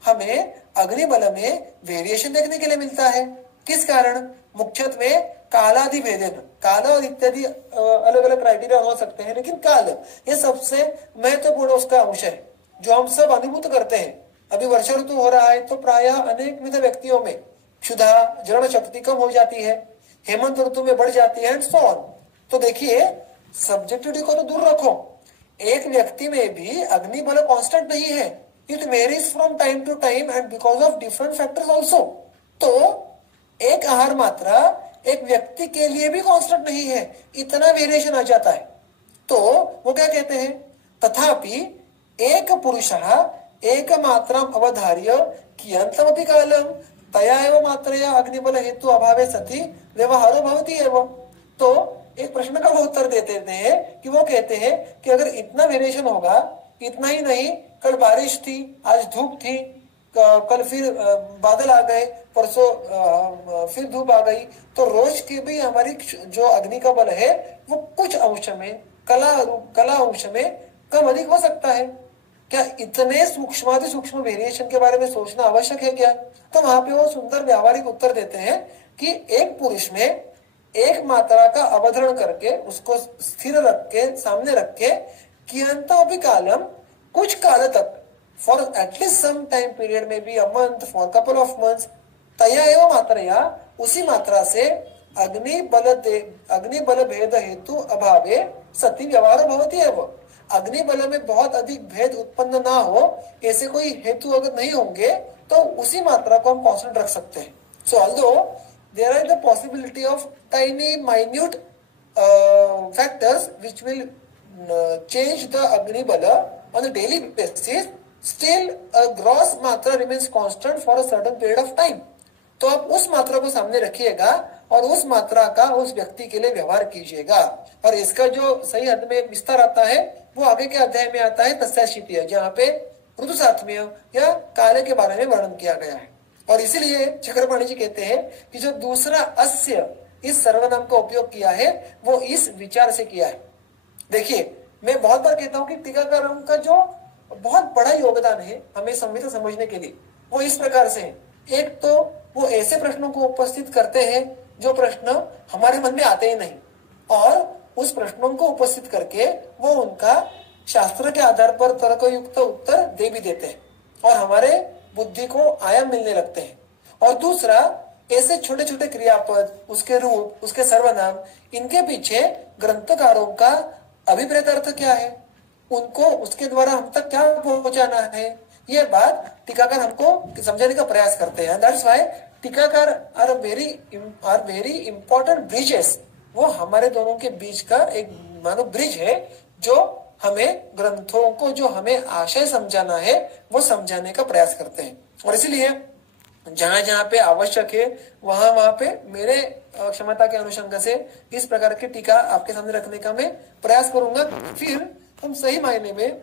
हमें अग्निबल में वेरिएशन देखने के लिए मिलता है। किस कारण, मुख्यत्वे कालादि भेदेन, काल और इत्यादि अलग अलग क्राइटेरिया हो सकते हैं, लेकिन काल ये सबसे महत्वपूर्ण उसका अंश है जो हम सब अनुभूत करते हैं। अभी वर्षा ऋतु हो रहा है तो प्रायः अनेक विध व्यक्तियों में क्षुधा, जरण शक्ति कम हो जाती है, हेमंत ऋतु में बढ़ जाती है एंड सो ऑन। तो देखिए सब्जेक्टिविटी को तो दूर रखो, एक व्यक्ति में भी अग्निबल कांस्टेंट नहीं है। It varies from time to time and because of different factors also. तो एक आहार मात्रा एक व्यक्ति के लिए भी कांस्टेंट नहीं है, इतना वेरिएशन आ जाता है। तो वो क्या कहते हैं, तथापि एक पुरुषः एक मात्रा अवधार्य कियंतमपि कालम तया एव मात्रया अग्निबल हेतु अभावे सति व्यवहारो भवति एव। तो एक प्रश्न का वो उत्तर देते हैं कि वो कहते हैं कि अगर इतना वेरिएशन होगा, इतना ही नहीं, कल बारिश थी, आज धूप थी, कल फिर बादल आ गए, परसों फिर धूप आ गई, तो रोज की भी हमारी जो अग्नि का बल है वो कुछ अंश में, कला अंश में कम अधिक हो सकता है। क्या इतने सूक्ष्माति सूक्ष्म वेरिएशन के बारे में सोचना आवश्यक है क्या? तो वहां पे वो सुंदर व्यावहारिक उत्तर देते हैं कि एक पुरुष में एक मात्रा का अवधारण करके उसको स्थिर रख के, सामने रख के, कियंतमपि कालम, कुछ काल तक, for at least some time period में be a month, for couple of months, तया एवं मात्रया, उसी मात्रा से अग्निबल भेद हेतु अभावे सती व्यवहार भवती है। वो अग्निबल में बहुत अधिक भेद उत्पन्न ना हो ऐसे कोई हेतु अगर नहीं होंगे तो उसी मात्रा को हम कांस्टेंट रख सकते हैं। So although there are the possibility of tiny minute factors which will change the Agnibala on a daily basis, still a gross मात्रा remains constant for a certain period of time। तो आप उस मात्रा को सामने रखिएगा और उस मात्रा का उस व्यक्ति के लिए व्यवहार कीजिएगा। और इसका जो सही अर्थ में विस्तार आता है वो आगे के अध्याय में आता है तस्याशीतीय, जहाँ पे ऋतुसात्म्य या काले के बारे में वर्णन किया गया है। और इसीलिए चक्रपाणी जी कहते हैं कि जो दूसरा अस्य इस सर्वनाम का उपयोग किया है वो इस विचार से किया है। देखिए, मैं बहुत बार कहता हूं कि टीकाकारों का जो बहुत बड़ा योगदान है हमें संविधा समझने के लिए वो इस प्रकार से है। एक तो वो ऐसे प्रश्नों को उपस्थित करते हैं जो प्रश्न हमारे मन में आते ही नहीं, और उस प्रश्नों को उपस्थित करके वो उनका शास्त्र के आधार पर तर्कयुक्त उत्तर दे भी देते हैं और हमारे बुद्धि को आयाम मिलने लगते हैं। और दूसरा, ऐसे छोटे छोटे क्रियापद, उसके रूप, उसके सर्वनाम, इनके पीछे ग्रंथकारों का अभिप्रेत अर्थ क्या है, उनको उसके द्वारा हम तक क्या पहुंचाना है, ये बात टीकाकार हमको समझाने का प्रयास करते हैं। दैट्स व्हाई टीकाकार आर वेरी इंपॉर्टेंट ब्रिजेस। वो हमारे दोनों के बीच का एक मानो ब्रिज है जो हमें ग्रंथों को जो हमें आशय समझाना है वो समझाने का प्रयास करते हैं। और इसलिए जहां जहां पे आवश्यक है वहां पे मेरे क्षमता के अनुषंग से इस प्रकार की टीका आपके सामने रखने का मैं प्रयास करूंगा। फिर हम सही मायने में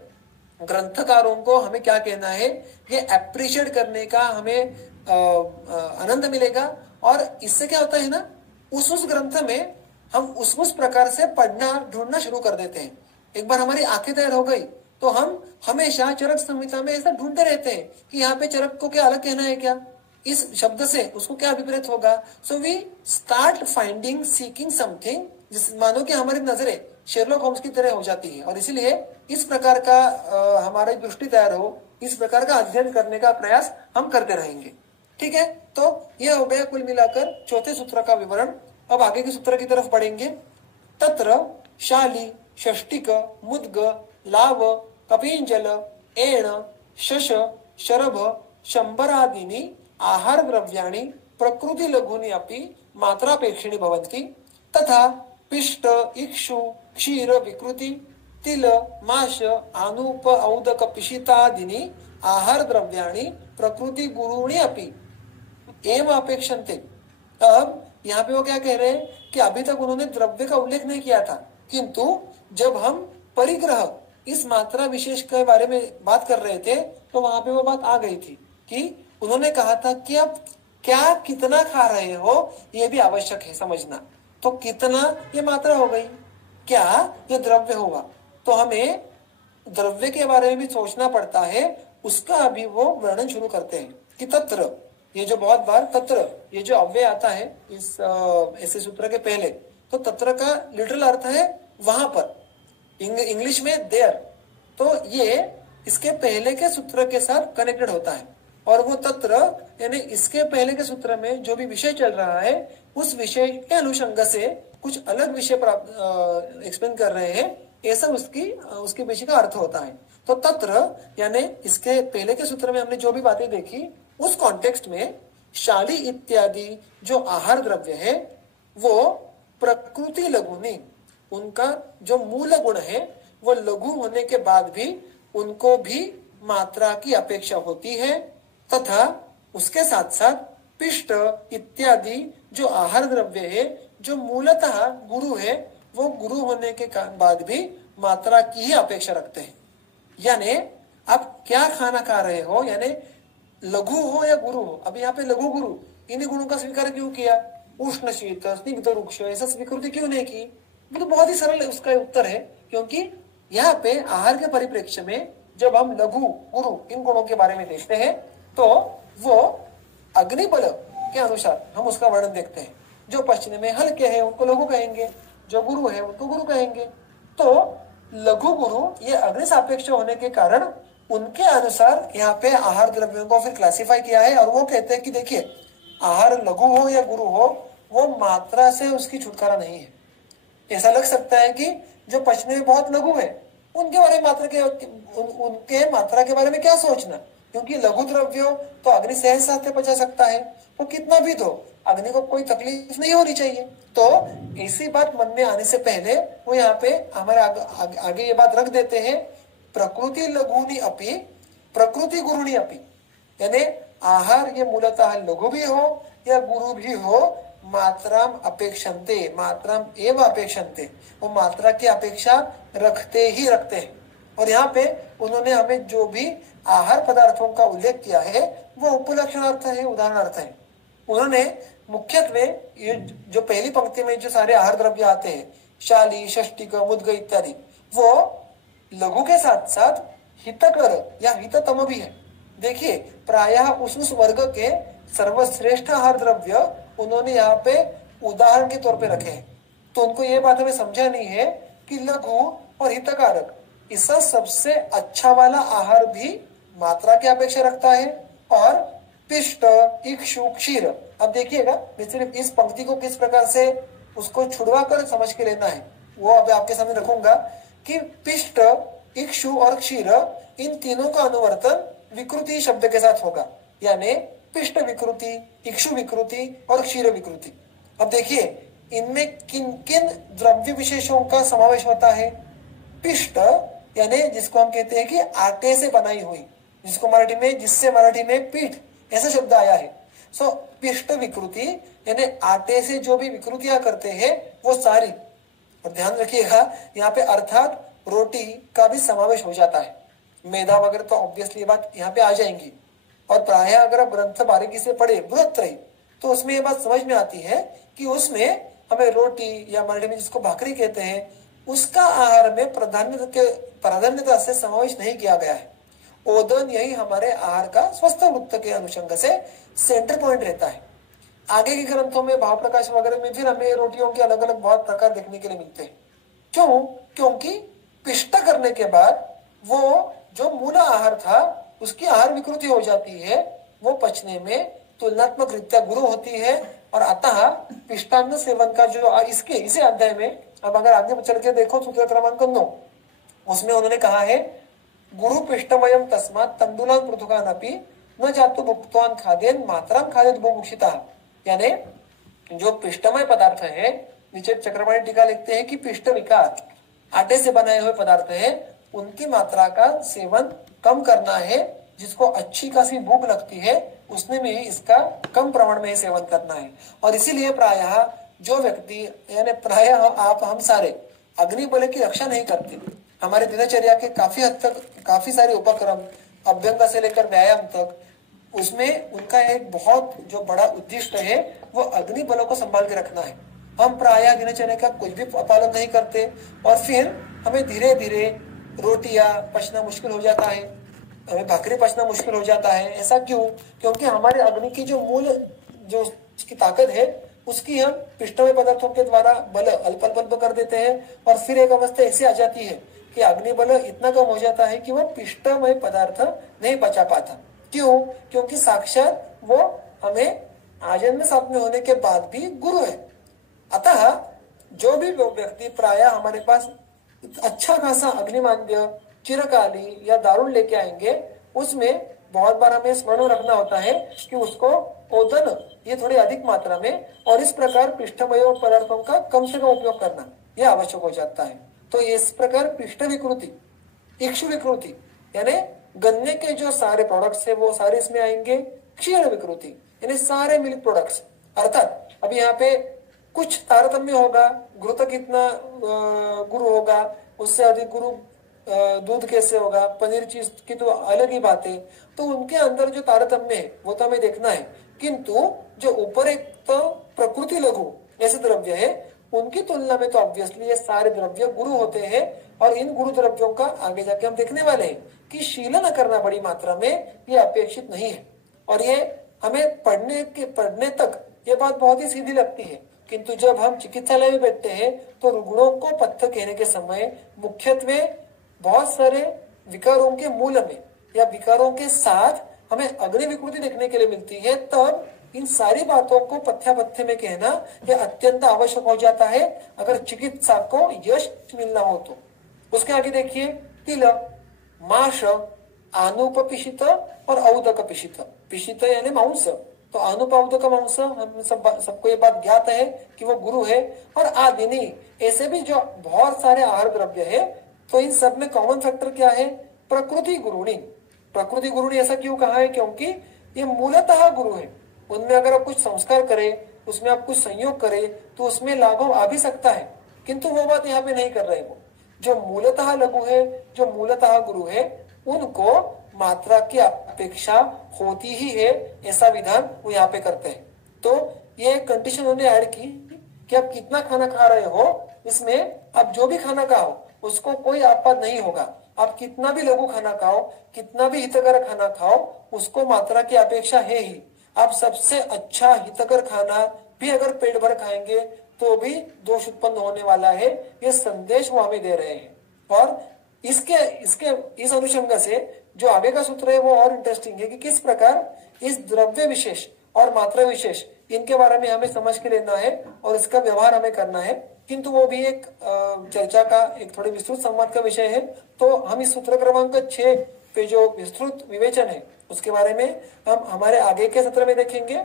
ग्रंथकारों को हमें क्या कहना है ये अप्रिशिएट करने का हमें आनंद मिलेगा। और इससे क्या होता है ना, उस ग्रंथ में हम उस प्रकार से पढ़ना ढूंढना शुरू कर देते हैं। एक बार हमारी आंखें तैयार हो गई तो हम हमेशा चरक संहिता में ऐसा ढूंढते रहते हैं कि यहाँ पे चरक को क्या अलग कहना है, क्या इस शब्द से उसको क्या अभिप्रेत होगा। So we start finding seeking something, जिस मानो कि हमारी नजरें शेरलॉक होम्स की तरह हो जाती है। और इसीलिए इस प्रकार का हमारी दृष्टि तैयार हो, इस प्रकार का अध्ययन करने का प्रयास हम करते रहेंगे। ठीक है, तो यह हो गया कुल मिलाकर चौथे सूत्र का विवरण। अब आगे के सूत्र की तरफ बढ़ेंगे। तत्र शाली, षष्टिक, मुद्ग, लाव, कपिंजल, एण, शश, शरभ, शंबरादीनि आहार द्रव्याणि प्रकृति लघुनि अपि मात्रापेक्षिणी भवन्ति। तथा पिष्ट, इक्षु, क्षीर, विकृति, तिल, माश, आनूप, औदक, पिशितादीनि आहार द्रव्याणि प्रकृति गुरूणि अपि एवं अपेक्षन्ते। अब यहाँ पे वो क्या कह रहे हैं कि अभी तक उन्होंने द्रव्य का उल्लेख नहीं किया था, किंतु जब हम परिग्रह इस मात्रा विशेष के बारे में बात कर रहे थे तो वहां पे वो बात आ गई थी कि उन्होंने कहा था कि अब क्या कितना खा रहे हो ये भी आवश्यक है समझना। तो कितना ये मात्रा हो गई, क्या ये द्रव्य होगा, तो हमें द्रव्य के बारे में भी सोचना पड़ता है। उसका अभी वो वर्णन शुरू करते हैं कि तत्र, ये जो बहुत बार तत्र ये जो अव्यय आता है इस ऐसे सूत्र के पहले, तो तत्र का लिटरल अर्थ है वहां पर, इंग्लिश में देयर। तो ये इसके पहले के सूत्र के साथ कनेक्टेड होता है और वो तत्र यानी इसके पहले के सूत्र में जो भी विषय चल रहा है उस विषय के अनुषंग से कुछ अलग विषय प्राप्त एक्सप्लेन कर रहे हैं, ऐसा उसके पीछे का अर्थ होता है। तो तत्र यानी इसके पहले के सूत्र में हमने जो भी बातें देखी उस कॉन्टेक्स्ट में शाली इत्यादि जो आहार द्रव्य है वो प्रकृति लघुनी, उनका जो मूल गुण है वो लघु होने के बाद भी उनको भी मात्रा की अपेक्षा होती है। तथा उसके साथ साथ पिष्ट इत्यादि जो आहार द्रव्य है जो मूलतः गुरु है वो गुरु होने के बाद भी मात्रा की ही अपेक्षा रखते हैं। यानी आप क्या खाना खा रहे हो, यानी लघु हो या गुरु हो। अब यहाँ पे लघु गुरु इन्हीं गुणों का स्वीकार क्यों किया, उष्ण शीत स्निग्ध रुक्ष ऐसा स्वीकृति क्यों नहीं की, तो बहुत ही सरल उसका उत्तर है क्योंकि यहाँ पे आहार के परिप्रेक्ष्य में जब हम लघु गुरु इन गुणों के बारे में देखते हैं तो वो अग्निबल के अनुसार हम उसका वर्णन देखते हैं। जो पश्चिम में हल्के हैं उनको लघु कहेंगे, जो गुरु है उनको गुरु कहेंगे। तो लघु गुरु ये अग्नि सापेक्ष होने के कारण उनके अनुसार यहाँ पे आहार द्रव्यों को फिर क्लासिफाई किया है और वो कहते हैं कि देखिए आहार लघु हो या गुरु हो वो मात्रा से उसकी छुटकारा नहीं है। ऐसा लग सकता है कि जो पचने में बहुत लघु है उनके बारे में उनके मात्रा के बारे में क्या सोचना, क्योंकि लघु द्रव्यों तो अग्नि सहज साथ पचा सकता है, वो कितना भी दो अग्नि को कोई तकलीफ नहीं होनी चाहिए। तो ऐसी बात मन में आने से पहले वो यहाँ पे हमारे आगे ये बात रख देते हैं, प्रकृति लघुनी अपि प्रकृति गुरुणी अपि, यानी आहार ये मूलतः लघु भी हो या गुरु भी हो, मात्राम अपेक्षन्ते, मात्राम एवं अपेक्षन्ते, वो मात्रा की अपेक्षा रखते ही रखते हैं। और यहाँ पे उन्होंने हमें जो भी आहार पदार्थों का उल्लेख किया है वो उपलक्षणार्थ है, उदाहरणार्थ है। उन्होंने मुख्यत्वे ये जो पहली पंक्ति में जो सारे आहार द्रव्य आते हैं, शाली, षष्टिक, मुद्ग इत्यादि, वो लघु के साथ साथ हितकर या हिततम भी है। देखिए प्रायः उस वर्ग के सर्वश्रेष्ठ आहार द्रव्य उन्होंने यहाँ पे उदाहरण के तौर पे रखे हैं। तो उनको ये बात हमें समझानी है कि लघु और हितकारक इसका सबसे अच्छा वाला आहार भी मात्रा की अपेक्षा रखता है। और पिष्ट, इक्षु, क्षीर, अब देखिएगा मैं सिर्फ इस पंक्ति को किस प्रकार से उसको छुड़वा कर समझ के लेना है वो अब आपके सामने रखूंगा कि पिष्ट, इक्षु और क्षीर इन तीनों का अनुवर्तन विकृति शब्द के साथ होगा, यानी पिष्ट विकृति, इक्षु विकृति और क्षीर विकृति। अब देखिए इनमें किन किन द्रव्य विशेषों का समावेश होता है। पिष्ट यानी जिसको हम कहते हैं कि आटे से बनाई हुई, जिसको मराठी में, जिससे मराठी में पीठ ऐसा शब्द आया है। सो पिष्ट विकृति यानी आटे से जो भी विकृतियां करते हैं वो सारी, और ध्यान रखिएगा यहाँ पे अर्थात रोटी का भी समावेश हो जाता है। मैदा वगैरह तो ऑब्वियसली बात यहाँ पे आ जाएंगी। और प्राय अगर आप ग्रंथ बारीकी से पढ़े बृहत्त्रयी तो उसमें ये बात समझ में आती है कि उसमें हमें रोटी या मराठी में जिसको भाकरी कहते हैं उसका आहार में प्राधान्यता से समावेश नहीं किया गया है। ओदन यही हमारे आहार का स्वस्थ वृत्त के अनुषंग से सेंटर पॉइंट रहता है। आगे के ग्रंथों में भाव प्रकाश वगैरह में फिर हमें रोटियों के अलग अलग बहुत प्रकार देखने के लिए मिलते हैं। क्यों? क्योंकि पिष्ट करने के बाद वो जो मूल आहार था उसकी आहार विकृति हो जाती है, वो पचने में तुलनात्मक रीत्या गुरु होती है। और अतः पिष्टान्न सेवन का जो इसे अध्याय में अब अगर आगे चल के देखो सूत्र क्रमांक 9 उसमें उन्होंने कहा है गुरु पिष्टमयम तस्मात् तंडुलान पृथुकान अपि न जातु भुक्त्वान खादेन मात्राम खादेत बुभुक्षिता, यानी जो पिष्टमय पदार्थ है, नीचे चक्रवाणी टीका लिखते हैं कि पिष्ट विकार आटे से बनाए हुए पदार्थ है, उनकी मात्रा का सेवन कम करना है। जिसको अच्छी खासी भूख लगती है उसने भी इसका कम प्रमाण में ही सेवन करना है। और इसीलिए प्रायः जो व्यक्ति यानी प्रायः आप हम सारे अग्नि बल की रक्षा नहीं करते। हमारे दिनचर्या के काफी हद तक काफी सारे उपक्रम अभ्यंग से लेकर व्यायाम तक, उसमें उनका एक बहुत जो बड़ा उद्देश्य है वो अग्नि बलों को संभाल के रखना है। हम प्रायः दिनचर्या का कुछ भी पालन नहीं करते और फिर हमें धीरे धीरे रोटियां पचना मुश्किल हो जाता है, हमें भाकरी पचना मुश्किल हो जाता है। ऐसा क्यों? क्योंकि हमारे अग्नि की जो मूल जो उसकी ताकत है उसकी हम पिष्टमय पदार्थों के द्वारा बल अल्प अल्प कर देते हैं। और फिर एक अवस्था ऐसी आ जाती है कि अग्नि बल इतना कम हो जाता है कि वो पिष्टमय पदार्थ नहीं पचा पाता। क्यों? क्योंकि साक्षात वो हमें आजन्म साथ में होने के बाद भी गुरु है। अतः जो भी व्यक्ति प्रायः हमारे पास अच्छा खासा अग्निमान्य चिरकाली या दारुण लेके आएंगे, उसमें बहुत बार हमें स्मरण रखना होता है कि उसको ओदन ये थोड़ी अधिक मात्रा में और इस प्रकार पिष्टमय पदार्थों का कम से कम उपयोग करना यह आवश्यक हो जाता है। तो इस प्रकार पिष्ट विकृति, इक्षु विकृति यानी गन्ने के जो सारे प्रोडक्ट्स है वो सारे इसमें आएंगे। क्षीर विकृति यानी सारे मिल्क प्रोडक्ट्स, अर्थात अभी यहाँ पे कुछ तारतम्य होगा, घृत कितना गुरु होगा, उससे अधिक गुरु दूध कैसे होगा, पनीर चीज की तो अलग ही बात है। तो उनके अंदर जो तारतम्य है वो तो हमें देखना है, किंतु जो ऊपर एक तो प्रकृति लघु ऐसे द्रव्य है उनकी तुलना में तो ऑब्वियसली ये सारे द्रव्य गुरु होते हैं। और इन गुरु द्रव्यों का आगे जाके हम देखने वाले हैं कि शीलन करना बड़ी मात्रा में ये अपेक्षित नहीं है। और ये हमें पढ़ने तक ये बात बहुत ही सीधी लगती है, किंतु जब हम चिकित्सालय में बैठते हैं तो रुग्णों को पथ्य कहने के समय मुख्यत्वे बहुत सारे विकारों के मूल में या विकारों के साथ हमें अग्नि विकृति देखने के लिए मिलती है। तब इन सारी बातों को पथ्य पथ्य में कहना यह अत्यंत आवश्यक हो जाता है अगर चिकित्सा को यश मिलना हो तो। उसके आगे देखिए, तिल, माश, आनुपपिशित और औदक पिशित। पिशित यानी मांस, तो अनुपावदक मांस हम सबको ये बात ज्ञात है कि वो गुरु है। और आदिनी, ऐसे भी जो बहुत सारे आहार द्रव्य है, तो इन सब में कॉमन फैक्टर क्या है? प्रकृति गुरुणी। प्रकृति गुरुणी ऐसा क्यों कहा है? क्योंकि ये मूलतः गुरु है। उनमें अगर आप कुछ संस्कार करें, उसमें आप कुछ संयोग करें, तो उसमें लाघव आ भी सकता है, किंतु वो बात यहाँ पे नहीं कर रहे। वो जो मूलतः लघु है, जो मूलतः गुरु है, उनको मात्रा की अपेक्षा होती ही है, ऐसा विधान वो यहाँ पे करते हैं। तो ये कंडीशन उन्होंने ऐड की कि आप कितना खाना खा रहे हो, इसमें आप जो भी खाना खाओ उसको कोई आपद नहीं होगा। आप कितना भी लघु खाना खाओ, कितना भी हितकर खाना खाओ, उसको मात्रा की अपेक्षा है ही। आप सबसे अच्छा हितकर खाना भी अगर पेट भर खाएंगे तो भी दोष उत्पन्न होने वाला है, ये संदेश वो हमें दे रहे हैं। और इस अनुषंग से जो आगे का सूत्र है वो और इंटरेस्टिंग है कि किस प्रकार इस द्रव्य विशेष और मात्रा विशेष इनके बारे में हमें समझ के लेना है और इसका व्यवहार हमें करना है। किंतु वो भी एक चर्चा का एक थोड़ी विस्तृत संवाद का विषय है। तो हम इस सूत्र क्रमांक 6 पे जो विस्तृत विवेचन है उसके बारे में हम हमारे आगे के सत्र में देखेंगे।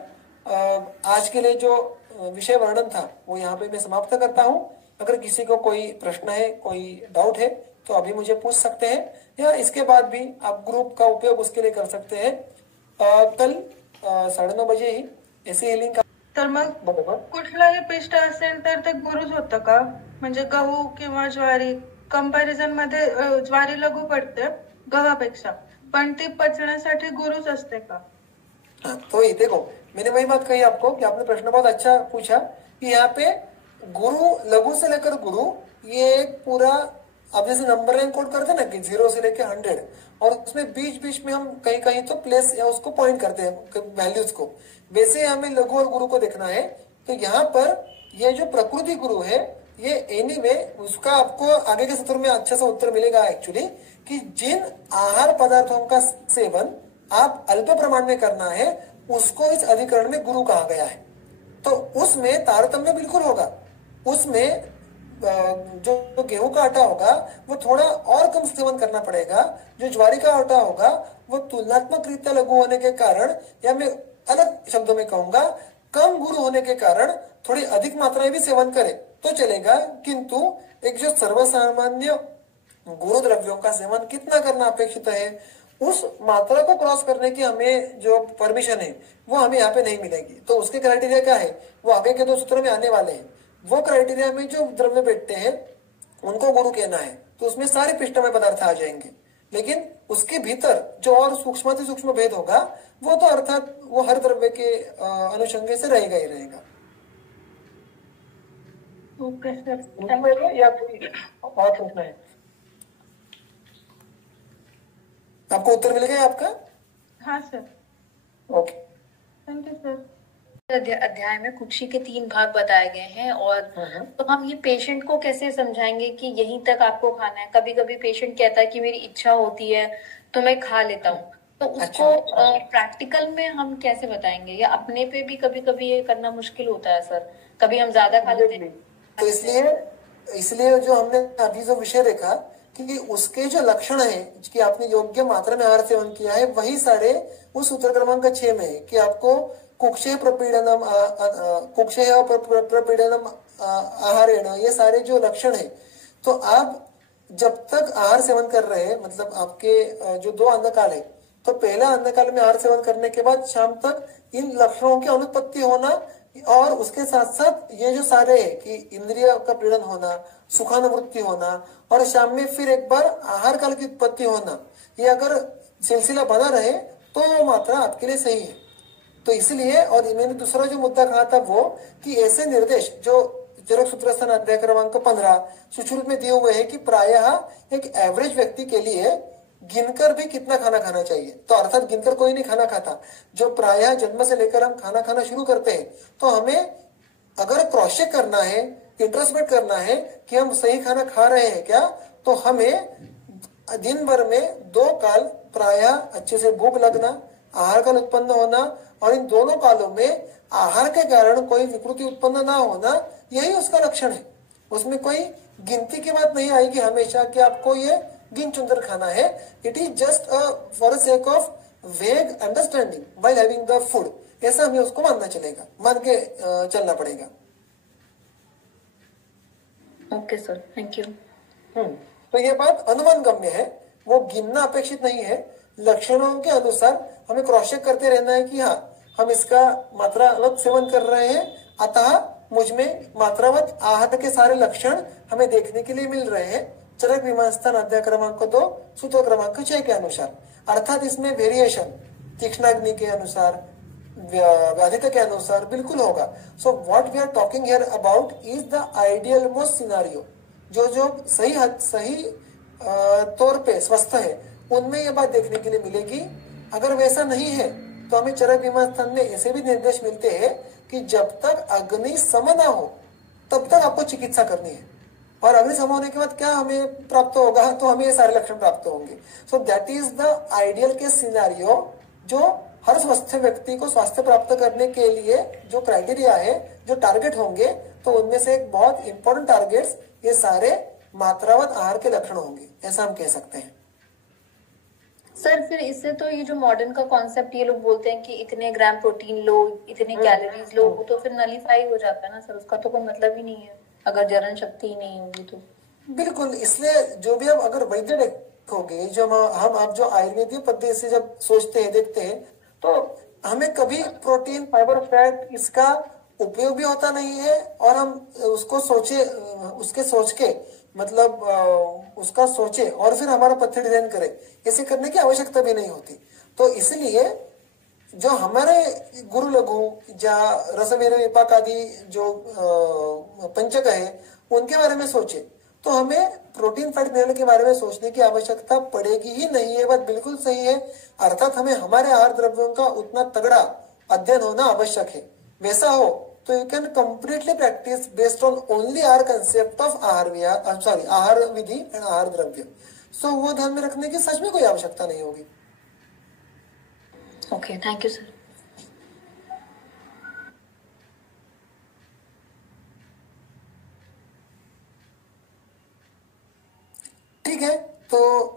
आज के लिए जो विषय वर्णन था वो यहाँ पे मैं समाप्त करता हूँ। अगर किसी को कोई प्रश्न है, कोई डाउट है, तो अभी मुझे पूछ सकते हैं, या इसके बाद भी आप ग्रुप का उपयोग उसके लिए कर सकते हैं। कल 9:30 बजे ही ऐसे ही लिंक। तर मग कुठलाही पिष्ट असेल तर ते गुरुच होतं का? म्हणजे गहू किंवा ज्वारी कंपॅरिझन मध्ये ज्वारी लघु पडते गव्हापेक्षा, पण ती पचण्यासाठी गुरुच असते का? तो ये देखो, मैंने वही बात कही आपको कि आपने प्रश्न बहुत अच्छा पूछा कि यहाँ पे गुरु लघु से लेकर गुरु, ये एक पूरा अब जैसे नंबर लाइन कोड करते हैं ना कि 0 से लेकर 100, और उसमें बीच बीच में हम कहीं कहीं तो प्लेस या उसको पॉइंट करते हैं वैल्यूज को, वैसे हमें लघु और गुरु को देखना है। तो यहाँ पर ये जो प्रकृति गुरु है, ये एनीवे उसका आपको आगे के सत्र में अच्छा सा उत्तर मिलेगा एक्चुअली, कि जिन आहार पदार्थों का सेवन आप अल्प प्रमाण में करना है उसको इस अधिकरण में गुरु कहा गया है। तो उसमें तारतम्य बिल्कुल होगा। उसमें जो गेहूं का आटा होगा वो थोड़ा और कम सेवन करना पड़ेगा। जो ज्वारी का आटा होगा वो तुलनात्मक रीत्या लघु होने के कारण, या मैं अलग शब्दों में कहूंगा कम गुरु होने के कारण थोड़ी अधिक मात्रा भी सेवन करे तो चलेगा। किंतु एक जो सर्वसामान्य गुरु द्रव्यों का सेवन कितना करना अपेक्षित है, उस मात्रा को क्रॉस करने की हमें जो परमिशन है वो हमें यहाँ पे नहीं मिलेगी। तो उसके क्राइटेरिया क्या है वो आगे के 2 सूत्र में आने वाले हैं। वो क्राइटेरिया में जो द्रव्य बैठते हैं उनको गुरु कहना है, तो उसमें सारे पिष्टमय पदार्थ आ जाएंगे। लेकिन उसके भीतर जो और सूक्ष्म से सूक्ष्म भेद होगा वो तो अर्थात वो हर द्रव्य के अनुषंग से रहेगा ही रहेगा। या कोई और प्रश्न है? आपको उत्तर मिल गया आपका? हाँ sir. Okay, thank you sir. अध्याय में कुक्षी के 3 भाग बताए गए हैं, और तो हम ये पेशेंट को कैसे समझाएंगे कि यहीं तक आपको खाना है? कभी कभी पेशेंट कहता है कि मेरी इच्छा होती है तो मैं खा लेता हूँ, तो उसको प्रैक्टिकल में हम कैसे बताएंगे? या अपने पे भी कभी कभी ये करना मुश्किल होता है सर, कभी हम ज्यादा खा लेते हैं। तो इसलिए जो हमने अभी जो विषय देखा कि उसके जो लक्षण है कि आपने योग्य मात्रा में आहार सेवन किया है, वही सारे उस सूत्र क्रमांक 6 में है कि आपको कुक्षे प्रपीडनम आहारेण, ये सारे जो लक्षण है, तो आप जब तक आहार सेवन कर रहे हैं, मतलब आपके जो 2 अन्नकाल है, तो पहला अन्नकाल में आहार सेवन करने के बाद शाम तक इन लक्षणों की अनुत्पत्ति होना, और उसके साथ साथ ये जो सारे है कि इंद्रिय का पीड़न होना, सुखानुभूति होना, और शाम में फिर एक बार आहार काल की उत्पत्ति होना, ये अगर सिलसिला बना रहे तो वो मात्रा आपके लिए सही है। तो इसलिए, और मैंने दूसरा जो मुद्दा कहा था वो कि ऐसे निर्देश जो चरक सूत्रस्थान अध्याय क्रमांक 15 सुश्रुत में दिए हुए हैं कि प्रायः एक एवरेज व्यक्ति के लिए गिनकर भी कितना खाना खाना चाहिए। तो अर्थात गिनकर कोई नहीं खाना खाता, जो प्रायः जन्म से लेकर हम खाना खाना शुरू करते हैं, तो हमें अगर क्रॉस चेक करना है, इंट्रोस्पेक्ट करना है कि हम सही खाना खा रहे हैं क्या, तो हमें दिन भर में 2 काल प्रायः अच्छे से भूख लगना, आहार काल उत्पन्न होना और इन दोनों कालों में आहार के कारण कोई विकृति उत्पन्न ना होना, यही उसका लक्षण है। उसमें कोई गिनती की बात नहीं आएगी हमेशा कि आपको ये गिन चुनकर खाना है। It is just for the sake of vague understanding while having the food, ऐसा हमें उसको मानना चलेगा, मान के चलना पड़ेगा। Okay sir, thank you. तो ये बात अनुमान गम्य है, वो गिनना अपेक्षित नहीं है। लक्षणों के अनुसार हमें क्रॉस चेक करते रहना है कि हाँ, हम इसका मात्रावत सेवन कर रहे हैं, अतः मुझ में मात्रावत आहार के सारे लक्षण हमें देखने के लिए मिल रहे हैं चरक विमान स्थान अध्याय क्रमांक 2 सूत्र क्रमांक 6 के अनुसार। अर्थात इसमें वेरिएशन तीक्ष्णाग्नि के अनुसार, व्याधिता के अनुसार बिल्कुल होगा। So what we are talking here about is the ideal most scenario. जो सही तौर पे स्वस्थ है उनमें यह बात देखने के लिए मिलेगी। अगर वैसा नहीं है तो हमें चरक विमान स्थान में ऐसे भी निर्देश मिलते हैं कि जब तक अग्नि सम ना हो तब तक आपको चिकित्सा करनी है, और अग्नि सम होने के बाद क्या हमें प्राप्त होगा, तो हमें ये सारे लक्षण प्राप्त होंगे। So that is the ideal case scenario, जो हर स्वस्थ व्यक्ति को स्वास्थ्य प्राप्त करने के लिए जो क्राइटेरिया है, जो टारगेट होंगे, तो उनमें से एक बहुत इंपॉर्टेंट टारगेट्स ये सारे मात्रावत आहार के लक्षण होंगे, ऐसा हम कह सकते हैं। सर फिर इससे तो ये जो मॉडर्न का कॉन्सेप्ट ये लोग बोलते हैं कि इतने ग्राम प्रोटीन लो, इतने कैलोरीज लो, वो तो फिर नलीफाई हो जाता है ना सर, उसका तो कोई मतलब ही नहीं है अगर जरण शक्ति ही नहीं होगी तो। बिल्कुल, इसलिए जो भी हम अगर वैद्य देखोगे, जो हम आप जो आयुर्वेदिक पद्धति से जब सोचते हैं, देखते हैं, तो हमें कभी प्रोटीन, फाइबर, फैट इसका उपयोग भी होता नहीं है, और हम उसको सोच के मतलब उसका सोचे और फिर हमारा पथ्य डिजाइन करे, ऐसे करने की आवश्यकता भी नहीं होती। तो इसलिए जो हमारे गुरु लघु या रसवीर विपाक आदि जो पंचक है उनके बारे में सोचे, तो हमें प्रोटीन फैट मिनरल के बारे में सोचने की आवश्यकता पड़ेगी ही नहीं। ये बात बिल्कुल सही है। अर्थात हमें हमारे आहार द्रव्यों का उतना तगड़ा अध्ययन होना आवश्यक है। वैसा हो तो you can completely practice based on only आहार कंसेप्ट ऑफ आहार विधि एंड आहार द्रव्य। सो वो ध्यान में रखने की सच में कोई आवश्यकता नहीं होगी। Okay, thank you sir. ठीक है, तो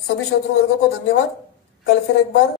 सभी श्रोतृ वर्गों को धन्यवाद। कल फिर एक बार